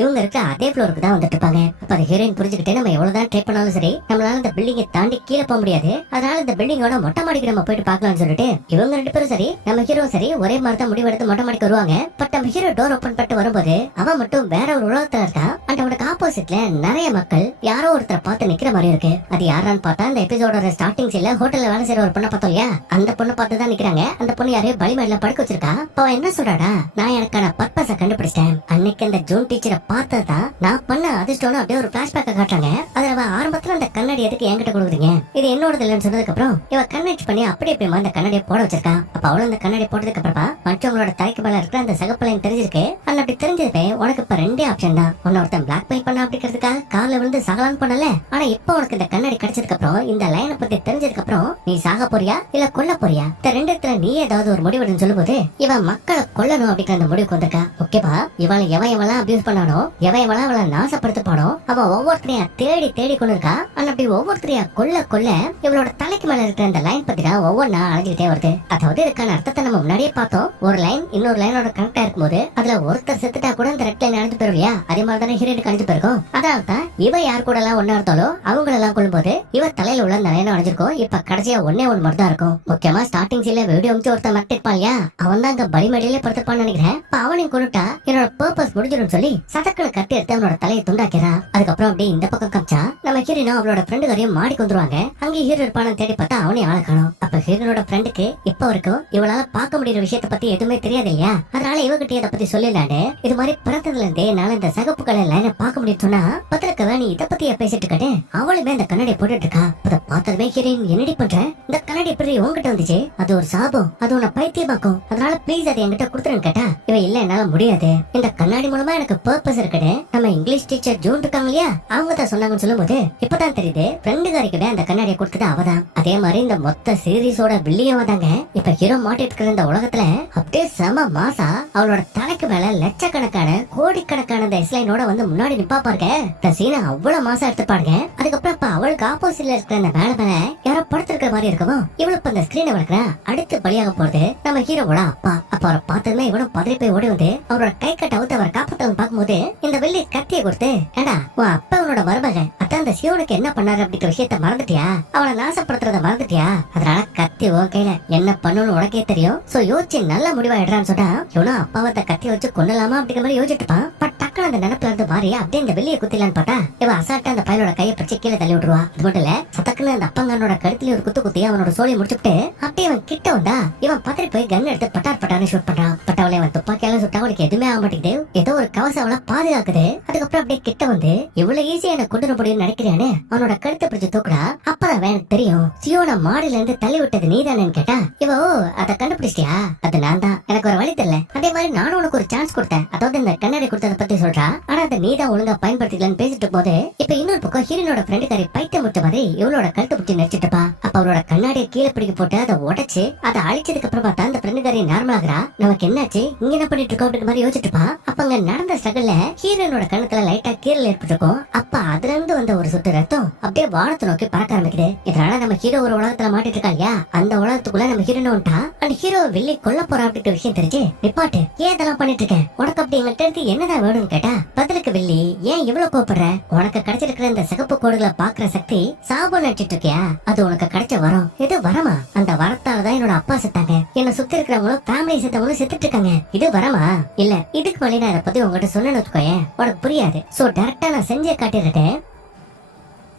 இவங்க இருக்க அதே ஃப்ளோருக்கு தான் வந்துட்டு இருப்பாங்க. அப்ப அந்த ஹீரோயின் புரிஞ்சுக்கிட்டு நம்ம எவ்வளவுதான் ட்ரை பண்ணாலும் சரி நம்மளால இந்த பில்டிங்கை தாண்டி கீழே போக முடியாது, அதனால இந்த பில்டிங்கோட மொட்டை மாடிக்கு நம்ம போயிட்டு பார்க்கலாம்னு சொல்லிட்டு இவங்க 2 பேரும் சரி நம்ம ஹீரோ சரி ஒரே மாதிரி தான் முடிவெடுத்து மொட்டை மாடிக்கு வருவாங்க. பட் நம்ம ஹீரோ டோர் ஓபன் பண்ணிட்டு வரும்போது அவன் மட்டும் வேற ஒரு உலகத்துல இருக்கான். அண்ட் அவனுக்கு ஆப்போசிட்ல நிறைய மக்கள் யாரோ ஒருத்தரை பார்த்து நிக்கிற மாதிரி இருக்கு. அது யாரான்னு பார்த்தா இந்த எபிசோட ஸ்டார்டிங் சீன்ல ஹோட்டல்ல வேலை செய்யற ஒரு பொண்ணை பார்த்தோம் இல்லையா, அந்த பொண்ணை பார்த்து தான் நிக்கிறாங்க. அந்த பொண்ணு யாரையும் பலிமேல படுக்க வச்சிருக்கா. அவன் என்ன சொல்றாடா, நான் எனக்கான பர்பஸ கண்டுபிடிச்சிட்டேன், அன்னைக்கு அந்த ஜூன் டீச்சரை பார்த்ததான் நான் பண்ண அதிர்ஷ்டம் அப்படியே ஒரு பிளாஷ்பேக்க காட்டுறாங்க. அதுல அவ ஆரம்பத்துல அந்த கண்ணாடி எதுக்கு என்கிட்ட கொடுக்குறீங்க, இது என்னோடது இல்லைன்னு சொன்னதுக்கு அப்புறம் இவ கன்வென்ட் பண்ணி அப்படி எப்படிமா அந்த கண்ணாடியை போட வச்சிருக்கா. அப்ப அவளும் அந்த கண்ணாடி போட்டதுக்கு அப்புறமா மற்றவங்களோட தலைக்கு மேல இருக்கிற அந்த சகப்பலையும் தெரிஞ்சிருக்கு. அது அப்படி தெரிஞ்சதுப்பே உனக்கு இப்ப 2 ஆப்ஷன் தான், ஒன்னு ஒருத்தன் பிளாக் மெயில் பண்ண அப்படிங்கிறதுக்காக கார்ல விழுந்து சாகலான்னு பண்ணல, ஆனா இப்ப உனக்கு இந்த கண்ணாடி கிடைச்சதுக்கு அப்புறம் இந்த லைனை பத்தி தெரிஞ்சதுக்கு அப்புறம் நீ சாக போறியா இல்ல கொல்ல போறியா, இந்த 2 இடத்துல நீ ஏதாவது ஒரு முடிவுன்னு சொல்லும்போது இவன் மக்களை கொல்லணும் அப்படிங்கிற அந்த முடிவுக்கு வந்திருக்கா. ஓகேவா, இவளை எவன் அபியூஸ் பண்ணானோ எவன் அவளை நாசப்படுத்தப்பானோ அவன் ஒவ்வொருத்தரையா தேடி கொண்டு இருக்கா. ஆனா அப்படி ஒவ்வொருத்தரையா கொல்ல இவளோட தலைக்கு மேல இருக்கிற அந்த லைன் பத்தி தான் ஒவ்வொன்னா அழைஞ்சிட்டே வருது. அதாவது இதுக்கான அர்த்தத்தை நம்ம முன்னாடியே பார்த்தோம். ஒரு லைன் இன்னொரு லைனோட கனெக்டா இருக்கும்போது அதுல ஒருத்தர் செத்துட்டா கூட அந்த ரெட் லைன் அழிஞ்சு போயிரும் இல்லையா, அதே மாதிரி தானே ஹீரோயினுக்கு அழிஞ்சு போயிருக்கும். அதனால்தான் இவ யார் கூட எல்லாம் ஒன்னா இருந்தாலும் அவங்களெல்லாம் கொள்ளும்போது இவ தலையில உள்ள அந்த லைனும் அழிஞ்சிருக்கும். இப்ப கடைசியா ஒன்னே ஒன்று மட்டும் தான் இருக்கும். முக்கியமா ஸ்டார்டிங் சீன்ல வீடியோ அமைச்சு ஒருத்தன் மட்டிருப்பான் இல்லையா, அவன் தான் அங்க பலிமடியிலே படுத்திருப்பான்னு நினைக்கிறேன். இப்ப அவனையும் கொண்டுட்டா என்னோட பர்பஸ் முடிஞ்சிடும் சொல்லி சதக்களை கட்டி எடுத்து அவனோட தலையை துண்டாக்கிறா. அதுக்கப்புறம் அப்படியே இந்த பக்கம் காமிச்சா நம்ம ஹீரோனும் அவளோட ஃப்ரெண்டு வரையும் மாடிக்கு வந்துருவாங்க. அங்கே ஹீரோ இருப்பானு தேடி பார்த்தா அவனையும் ஆள காணும். அப்ப ஹீரோனோட ஃப்ரெண்டுக்கு இப்ப வரைக்கும் இவளால பார்க்க முடியுற விஷயத்த பத்தி எதுவுமே தெரியாது இல்லையா, அதனால இவகிட்ட இதை பத்தி சொல்லலான்னு இது மாதிரி பிறந்ததுல இருந்தே என்னால இந்த சகப்பு கலர் லைனை பார்க்க முடியும் சொன்னா பத்திரக்கவ நீ இதை பத்தி பேசிட்டு இருக்காரு. அவளுமே அந்த கண்ணாடியை போட்டுட்டு இருக்கா. அதை பார்த்ததுமே ஹீரோயின் என்னடி பண்ற, இந்த கண்ணாடி எப்படி உங்ககிட்ட வந்துச்சு, அது ஒரு சாபம், அது உன்னை பைத்தியமாக்கும், அதனால பிளீஸ் அதை என்கிட்ட கொடுத்துருன்னு கேட்டா இவ இல்ல என்னால முடியாது, இந்த கண்ணாடி மூலமா எனக்கு பர்பஸ் இருக்குன்னு நம்ம இங்கிலீஷ் டீச்சர் ஜூன் இருக்காங்க இல்லையா அவங்க தான் சொன்னாங்கன்னு சொல்லும் போது இப்பதான் தெரியுது ஃப்ரெண்டுகாரிக்கிட்ட அந்த கண்ணாடியை கொடுத்தது அவதான். அதே மாதிரி இந்த மொத்த சீரீஸோட வில்லியம் வந்தாங்க. இப்ப ஹீரோ மாட்டிட்டு இருக்கிற இந்த உலகத்துல அப்படியே செம மாசா அவளோட தலைக்கு மேல லட்சக்கணக்கான கோடிக்கணக்கான இந்த எஸ்லைனோட வந்து முன்னாடி நிப்பா பாருங்க. இந்த சீனை அவ்வளவு மாசா எடுத்துப்பாருங்க. அதுக்கப்புறம் இப்ப அவளுக்கு ஆப்போசிட்ல இருக்கிற அந்த மேல யாரோ படுத்திருக்கிற மாதிரி இருக்கவும் இவளுக்கு இப்ப இந்த ஸ்கிரீனை வளர்க்கிற அடுத்து பலியாக போறது நம்ம ஹீரோவோட அப்பா. அப்ப அவரை பார்த்ததுமே இவனும் பதறி போய் ஓடி வந்து அவரோட கை கட்ட அவுத்து அவர் காப்பாத்தவன் பார்க்கும்போது இந்த வெள்ளி கத்தியை கொடுத்து, ஏடா உன் அப்பா உன்னோட மருமகன் அதான் அந்த சியோனுக்கு என்ன பண்ணாரு அப்படிங்கிற விஷயத்த மறந்துட்டியா, அவளை நாசப்படுத்துறத மறந்துட்டியா, அதனால கத்தி உன் கையில என்ன பண்ணணும்னு உனக்கே தெரியும். சோ யோசிச்சு நல்ல முடிவா எடுறான்னு சொன்னா இவனும் அப்பாவத்தை கத்தி வச்சு கொள்ளலாமா அப்படிங்கிற மாதிரி யோசிச்சுட்டுப்பான். பட் டக்குனு அந்த நினைப்புல இருந்து மாறி அப்படியே இந்த வெளியே குத்திலான்னு பார்த்தா இவன் அசால்ட்டா அந்த பையனோட கையை பிடிச்சு கீழே தள்ளி விட்டுருவா. அது மட்டும் இல்ல சத்தக்குன்னு அந்த அப்பங்கானோட கழுத்துல ஒரு குத்து குத்தி அவனோட சோழியை முடிச்சுட்டு அப்படியே அவன் கிட்ட வந்தா இவன் பதறி போய் கன் எடுத்து பட்டார் பட்டார்னு ஷூட் பண்றான். பட் அவளை அவன் துப்பாக்கியால சுட்டா அவளுக்கு எதுவுமே ஆக மாட்டேங்குது. ஏதோ ஒரு கவசம் அவளை பாதுகாக்குது. அதுக்கப்புறம் அப்படியே கிட்ட வந்து இவ்வளவு ஈஸியா என்ன கொண்டு வர முடியும்னு நினைக்கிறானு அவனோட கழுத்தை பிடிச்சு தூக்குடா. அப்பதான் எனக்கு தெரியும் சியோன மாடியில இருந்து தள்ளி விட்டது நீதானேன்னு கேட்டா இவோ அதை கண்டுபிடிச்சிட்டியா? அது நான் தான், எனக்கு ஒரு வழி தெரியல. அதே மாதிரி நானும் உனக்கு ஒரு சான்ஸ் கொடுத்தேன், அதாவது இந்த கண்ணாடி கொடுத்ததை பத்தி சொல்றா. ஆனா அதை நீதான் ஒழுங்கா பயன்படுத்திக்கலன்னு பேசிட்டு போது இப்ப இன்னொரு பக்கம் ஹீரோனோட ஃப்ரெண்டுக்காரி பைத்தியம் முடிச்ச மாதிரி இவளோட கழுத்தை பிடிச்சி நடிச்சிட்டு இருப்பா. அப்ப அவளோட கண்ணாடியை கீழே பிடிக்க போட்டு அதை உடைச்சு அதை அழிச்சதுக்கு அப்புறம் பார்த்தா அந்த ஃப்ரெண்டுக்காரி நார்மல் ஆகுறா. நமக்கு என்னாச்சு இங்க என்ன பண்ணிட்டு இருக்கோம் அப்படிங்கிற மாதிரி யோசிச்சுட்டு இருப்பா. அப்ப அங்க நடந்த ஸ்ட்ரகிள்ல ஹீரோனோட கண்ணுக்குள்ள லைட்டா கீரல் ஏற்பட்டிருக்கும். அப்ப அதுல இருந்து வந்த ஒரு சொட்டு ரத்தம் அப்படியே வானத்தை நோக்கி பறக்க ஆரம்பிக்குது. இதனால நம்ம ஹீரோ ஒரு உலகத்துல மாட்டிட்டு இருக்கா இல்லையா, அந்த உலகத்துக்குள்ள நம்ம ஹீரோனு வந்துட்டா. அந்த ஹீரோ வெளியே கொல்ல போறா அப்படிங்கிற விஷயம் தெரிஞ்சு நிப்பாட்டு, ஏன் இதெல்லாம் பண்ணிட்டு இருக்கேன், உனக்கு அப்படி எங்கிட்ட இருந்து என்னதான் வேணும்னு கேட்டா பதிலுக்கு வெள்ளி ஏன் இவ்வளவு கோபப்படுற, உனக்கு கிடைச்சிருக்கிற இந்த சிகப்பு கோடுகளை பாக்குற சக்தி சாபம் நினைச்சிட்டு இருக்கியா, அது உனக்கு கிடைச்ச வரம். இது வரமா? அந்த வரத்தாலதான் என்னோட அப்பா செத்தாங்க, என்ன சுத்தி இருக்கிறவங்களும் ஃபேமிலி செத்தவங்களும் செத்துட்டு இருக்காங்க. இது வரமா? இல்ல இதுக்கு மேலே நான் இதை பத்தி உங்ககிட்ட சொன்னேன்னு வச்சுக்கோயேன் உனக்கு புரியாது. சோ டைரக்டா நான் செஞ்சே காட்டிடுறேன்.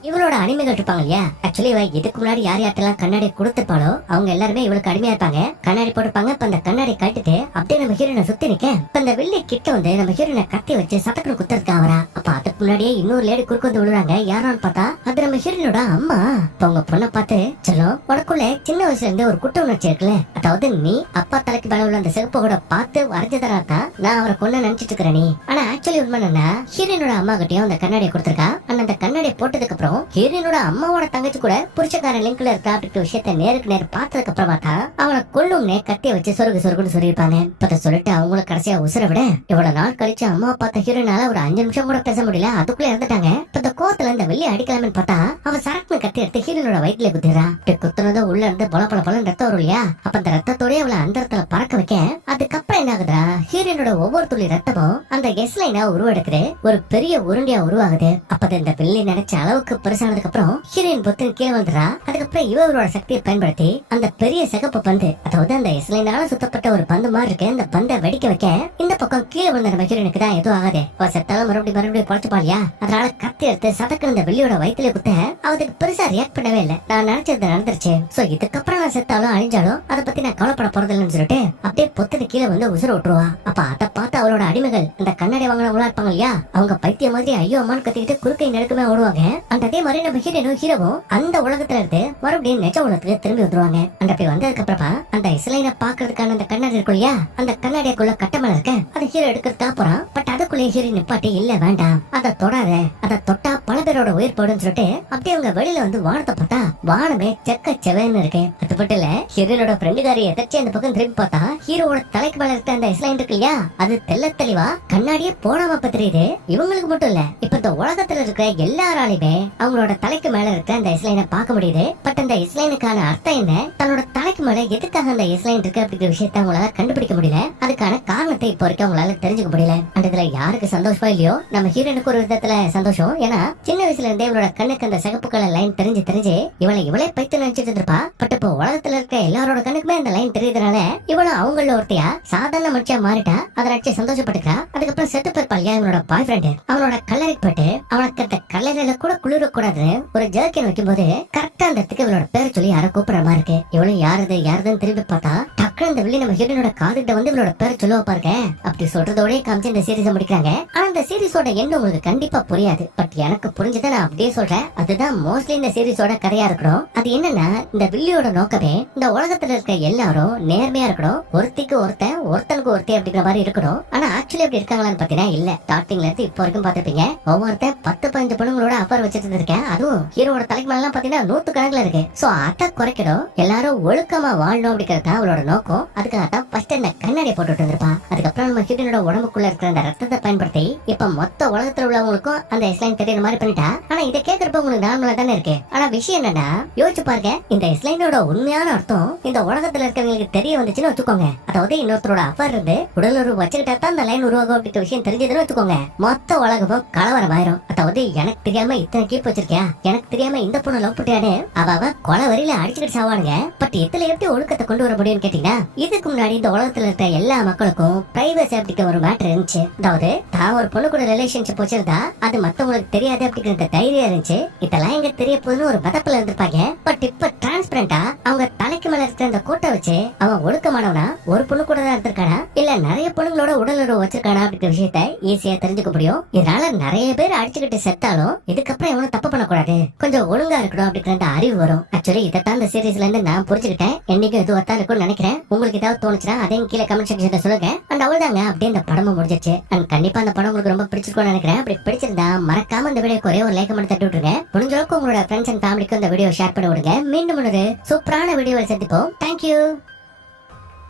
இவளோட அடிமைகள் இருப்பாங்க இல்லையா, ஆக்சுவலி இவ இதுக்கு முன்னாடி யார் யார்ட்டெல்லாம் கண்ணாடி கொடுத்துப்பாளோ அவங்க எல்லாருமே இவளுக்கு அடிமையா இருப்பாங்க. கண்ணாடி போட்டுப்பாங்க. இப்ப அந்த கண்ணாடி கட்டிட்டு அப்படியே நம்ம ஹீரோனை சுத்தி நிக்க இப்ப இந்த வெள்ளி கிட்ட வந்து நம்ம ஹீரோனை கத்தி வச்சு சட்டக்குன்னு குத்துறதுக்கு அவரா. அப்ப அதுக்கு முன்னாடியே இன்னொரு லேடி குறுக்கு வந்து விழுறாங்க. யாரான்னு பார்த்தா அது நம்ம ஹீரோனோட அம்மா. இப்ப உங்க பொண்ணை பார்த்து சொல்லும், உனக்குள்ள சின்ன வயசுல இருந்து ஒரு குற்ற உணர்ச்சி இருக்குல்ல, அதாவது நீ அப்பா தலைக்கு மேல உள்ள அந்த சிகப்பு கூட பார்த்து வரைஞ்சதா தான் நான் அவரை கொண்டு நினைச்சிட்டு இருக்கிறேன். நீ ஆனா ஆக்சுவலி உண்மை என்னன்னா ஹீரோனோட அம்மா கிட்டயும் அந்த கண்ணாடியை கொடுத்துருக்கா. ஆனா அந்த கண்ணாடியை போட்டதுக்கு அப்புறம் ஹீரோனோட அம்மாவோட தங்கச்சி கூட புருஷக்காரன் லிங்க்ல இருக்கா அப்படிங்கிற விஷயத்த நேருக்கு நேர் பார்த்ததுக்கு அப்புறமா தான் அவனை கொல்லும்னே கத்திய வச்சு சொருகு சொருகுன்னு சொல்லியிருப்பாங்க. இப்ப சொல்லிட்டு அவங்களுக்கு கடைசியா உசுர விட இவ்வளவு நாள் கழிச்சு அம்மா பார்த்த ஹீரோனால ஒரு 5 நிமிஷம் கூட பேச முடியல, அதுக்குள்ள இறந்துட்டாங்க. இப்ப இந்த கோத்துல இந்த வெள்ளி அடிக்கலாம்னு பார்த்தா அவன் சரக்குன்னு கத்தி எடுத்து ஹீரோனோட வயிற்றுல குத்திடுறா. குத்துனதும் உள்ள இருந்து பல பல பல ரத்தம் வரும் இல்லையா, அப்ப அந்த ரத்தத்தோடய அவளை அந்த இடத்துல பறக்க வைக்க அதுக்கப்புறம் என்ன ஆகுதுடா, ஹீரோனோட ஒவ்வொரு துளி ரத்தமும் அந்த எஸ் லைனா உருவெடுக்குது, ஒரு பெரிய உருண்டையா உருவாகுது. அப்ப இந்த வெள்ளி நினைச்ச அளவுக்கு பெருசானதுக்கு அப்புறம் ஹீரோயின் பொத்து கீழே வந்துடுறா. அதுக்கப்புறம் இவரோட சக்தியை பயன்படுத்தி அந்த பெரிய சிகப்பு பந்து, அதாவது அந்த எஸ்லைனால சுத்தப்பட்ட ஒரு பந்து மாதிரி இருக்கு, அந்த பந்தை வெடிக்க வைக்க இந்த பக்கம் கீழே விழுந்த நம்ம ஹீரோயினுக்கு தான் எதுவும் ஆகாது. அவ செத்தாலும் மறுபடியும் பொழைச்சுப்பாளியா. அதனால கத்தி எடுத்து சதக்கு இந்த வெள்ளியோட வயிற்றுல குத்த அவதுக்கு பெருசா ரியாக்ட் பண்ணவே இல்லை. நான் நினைச்சது நடந்துருச்சு. சோ இதுக்கப்புறம் நான் செத்தாலும் அழிஞ்சாலும் அதை பத்தி நான் கவலைப்பட போறதில்லைன்னு சொல்லிட்டு அப்படியே பொத்துட்டு கீழே வந்து உசுர விட்டுருவா. அப்ப அதை பார்த்து அவளோட அடிமைகள் அந்த கண்ணாடி வாங்கினவங்களா இருப்பாங்க இல்லையா, அவங்க பைத்திய மாதிரி ஐயோ அம்மான்னு கத்திக்கிட்டு குறுக்கை நெருக்கமே ஓடுவாங்க. அந்த அதே மாதிரி நம்ம ஹீரோவும் அந்த உலகத்துல இருந்து மறுபடியும் நிஜ உலகத்துக்கு திரும்பி வந்துருவாங்க. அந்த அப்படி வந்ததுக்கு அப்புறமா அந்த இஸ்லைனை பாக்குறதுக்கான அந்த கண்ணாடி இருக்கும் இல்லையா, அந்த கண்ணாடிக்குள்ள கட்டமல இருக்க அந்த ஹீரோ எடுக்கிறதுக்கா போறான். பட் அதுக்குள்ளே ஹீரோ நிப்பாட்டி இல்ல வேண்டாம் அதை தொடாத, அதை தொட்டா பல பேரோட உயிர் போடுன்னு சொல்லிட்டு அப்படியே அவங்க வெளியில வந்து வானத்தை பார்த்தா வானமே செக்க செவன்னு இருக்கு. அது மட்டும் இல்ல ஹீரோனோட ஃப்ரெண்டுகாரி எதாச்சும் அந்த பக்கம் திரும்பி பார்த்தா ஹீரோவோட தலைக்கு மேல இருக்க அந்த இஸ்லைன் இருக்கு இல்லையா, அது தெல்ல தெளிவா கண்ணாடியே போடாம தெரியுது. இவங்களுக்கு மட்டும் இல்ல, இப்ப இந்த உலகத்துல இருக்கிற எல்லாராலையுமே அவங்களோட தலைக்கு மேல இருக்க அந்த இஸ்லைனை பார்க்க முடியுது. பட் அந்த இஸ்லைனுக்கான அர்த்தம் என்ன, தன்னோட தலைக்கு மேல எதுக்காக அந்த இஸ்லைன் இருக்கு அப்படிங்கிற விஷயத்த அவங்களால கண்டுபிடிக்க முடியல. அதுக்கான காரணத்தை இப்போ வரைக்கும் அவங்களால தெரிஞ்சுக்க முடியல. அந்த இதுல யாருக்கு சந்தோஷமா இல்லையோ நம்ம ஹீரோனுக்கு ஒரு விதத்துல சந்தோஷம். ஏன்னா சின்ன வயசுல இருந்தே இவளோட கண்ணுக்கு அந்த சிகப்பு கலர் லைன் தெரிஞ்சு இவளே பைத்து நினைச்சிட்டு இருப்பா. பட் இப்போ உலகத்துல இருக்க எல்லாரோட கண்ணுக்குமே அந்த லைன் தெரியுதுனால இவளும் அவங்கள ஒருத்தையா சாதாரண மனுஷியா மாறிட்டா. அதை நினைச்சு சந்தோஷப்பட்டுக்கா. அதுக்கப்புறம் செத்து போயிருப்பாள் இவனோட பாய் ஃப்ரெண்ட், அவனோட கல்லறைக்கு போயிட்டு அவனுக்கு அந்த கல்லறையில கூட குளிர கூடாதுன்னு ஒரு ஜர்க்கின் வைக்கும் போது கரெக்டா அந்த இடத்துக்கு இவளோட பேரை சொல்லி யாரோ கூப்பிடுற மாதிரி இருக்கு. இவளும் யாருதுன்னு திரும்பி பார்த்தா டக்குனு இந்த வெள்ளி நம்ம ஹீரோனோட காதுகிட்ட வந்து இவளோட பேரை சொல்லுவா பாருங்க. அப்படி சொல்றதோட காமிச்சு இந்த சீரீஸை முடிக்கிறாங்க. ஆனா இந்த சீரீஸோட எண்ட் உங்களுக்கு கண்டிப்பா புரியாது. பட் எனக்கு புரிஞ்சதை நான் அப்படியே சொல்றேன். அதுதான் மோஸ்ட்லி இந்த சீரீஸோட கதையா இருக்கணும். அது என்னன்னா இந்த வில்லியோட நோக்கமே இந்த உலகத்துல இருக்க எல்லாரும் நேர்மையா இருக்கணும், ஒருத்திக்கு ஒருத்தனுக்கு ஒருத்தி அப்படிங்கிற மாதிரி இருக்கணும். ஆனா ஆக்சுவலி அப்படி இருக்காங்களான்னு பாத்தீங்கன்னா இல்ல. ஸ்டார்டிங்ல இருந்து இப்போ வரைக்கும் பாத்திருப்பீங்க ஒவ்வொருத்தன் 10-15 பொண்ணுங்களோட அஃபேர் வச்சிட்டு இருக்கேன். அதுவும் ஹீரோட தலைக்கு மேல பாத்தீங்கன்னா 100 கணக்குல இருக்கு. சோ அதை குறைக்கணும், எல்லாரும் ஒழுக்கமா வாழணும் அப்படிங்கறது அவளோட நோக்கம். நோக்கம். அதுக்காக தான் ஃபர்ஸ்ட் அந்த கண்ணாடியை போட்டுட்டு இருந்திருப்பா. அதுக்கப்புறம் நம்ம ஹியூமனோட உடம்புக்குள்ள இருக்கிற அந்த ரத்தத்தை பயன்படுத்தி இப்ப மொத்த உலகத்துல உள்ளவங்களுக்கும் அந்த எஸ்லைன் தெரியற மாதிரி பண்ணிட்டா. ஆனா இதை கேட்கறப்ப உங்களுக்கு நார்மலா தானே இருக்கு. ஆனா விஷயம் என்னன்னா, யோசிச்சு பாருங்க, இந்த எஸ்லைனோட உண்மையான அர்த்தம் இந்த உலகத்துல இருக்கிறவங்களுக்கு தெரிய வந்துச்சுன்னு வச்சுக்கோங்க. அதாவது இன்னொருத்தரோட அஃபர் இருந்து உடல் உறவு வச்சுக்கிட்டா தான் அந்த லைன் உருவாகும் அப்படின்ற விஷயம் தெரிஞ்சதுன்னு வச்சுக்கோங்க. மொத்த உலகமும் கலவரம் ஆயிரும். அதாவது எனக்கு தெரியாம இத்தனை கீப் வச்சிருக்கியா, எனக்கு தெரியாம இந்த பொண்ணு லவ் பண்ணியானு அவ கொலை வரியில அடிச்சுக்கிட்டு சாவானுங்க. பட் இதுல எப்படி ஒழுக்கத்தை கொண்டு வர முடியும்னு கேட்டீங்கன்னா, இதுக்கு முன்னாடி இந்த உலகத்துல இருக்க எல்லா மக்களுக்கும் பிரைவசி அப்படிங்கிற ஒரு மேட்டர் இருந்துச்சு. அதாவது தான் ஒரு பொண்ணு கூட ரிலேஷன்ஷிப் வச்சிருந்தா அது மத்தவங்களுக்கு தெரியாது அப்படிங்கிற தைரியம் இருந்துச்சு. இதெல்லாம் எங்க தெரிய போகுதுன்னு ஒரு பதப்பல இருந்திருப்பாங்க. பட் இப்ப டிரான்ஸ்பரண்டா அவங்க தலைக்கு மேல இருக்கிற அந்த கோட்டை வச்சு அவன் ஒழுக்கமானவனா, ஒரு பொண்ணு கூட தான் இருந்திருக்கானா இல்ல நிறைய பொண்ணுங்களோட உடல் உறவு வச்சிருக்கானா அப்படிங்கிற விஷயத்த ஈஸியா தெரிஞ்சுக்க முடியும். இதனால நிறைய பேர் அடிச்சுக்கிட்டு செத்தாலும் இதுக்கப்புறம் எவனும் தப்பு பண்ணக்கூடாது, கொஞ்சம் ஒழுங்கா இருக்கணும் அப்படிங்கிற அறிவு வரும். ஆக்சுவலி இதைத்தான் இந்த சீரீஸ்ல இருந்து நான் புரிஞ்சுக்கிட்டேன். என்னைக்கும் இது ஒத்தா இருக்கும்னு நினைக்கிறேன். உங்களுக்கு ஏதாவது தோணுச்சுன்னா அதையும் கீழே கமெண்ட் செக்ஷன்ல சொல்லுங்க. அண்ட் அவ்வளவுதாங்க, அப்படியே இந்த படமும் முடிஞ்சிச்சு. அண்ட் கண்டிப்பா அந்த படம் உங்களுக்கு ரொம்ப பிடிச்சிருக்கும்னு நினைக்கிறேன். அப்படி பிடிச்சிருந்தா மறக்காம இந்த வீடியோக்கு ஒரே ஒரு லைக் பண்ணி தட்டி விட்டுருங்க. முடிஞ்ச அளவுக்கு உங்களோட ஃப்ரெண்ட்ஸ் அண்ட் ஃபேமிலிக்கு இந்த வீடியோ ஷேர் பண்ணி விடுங்க. மீண்டும் ஒரு சூப்பரான வீடியோவில் சந்திப்போம். தேங்க்யூ.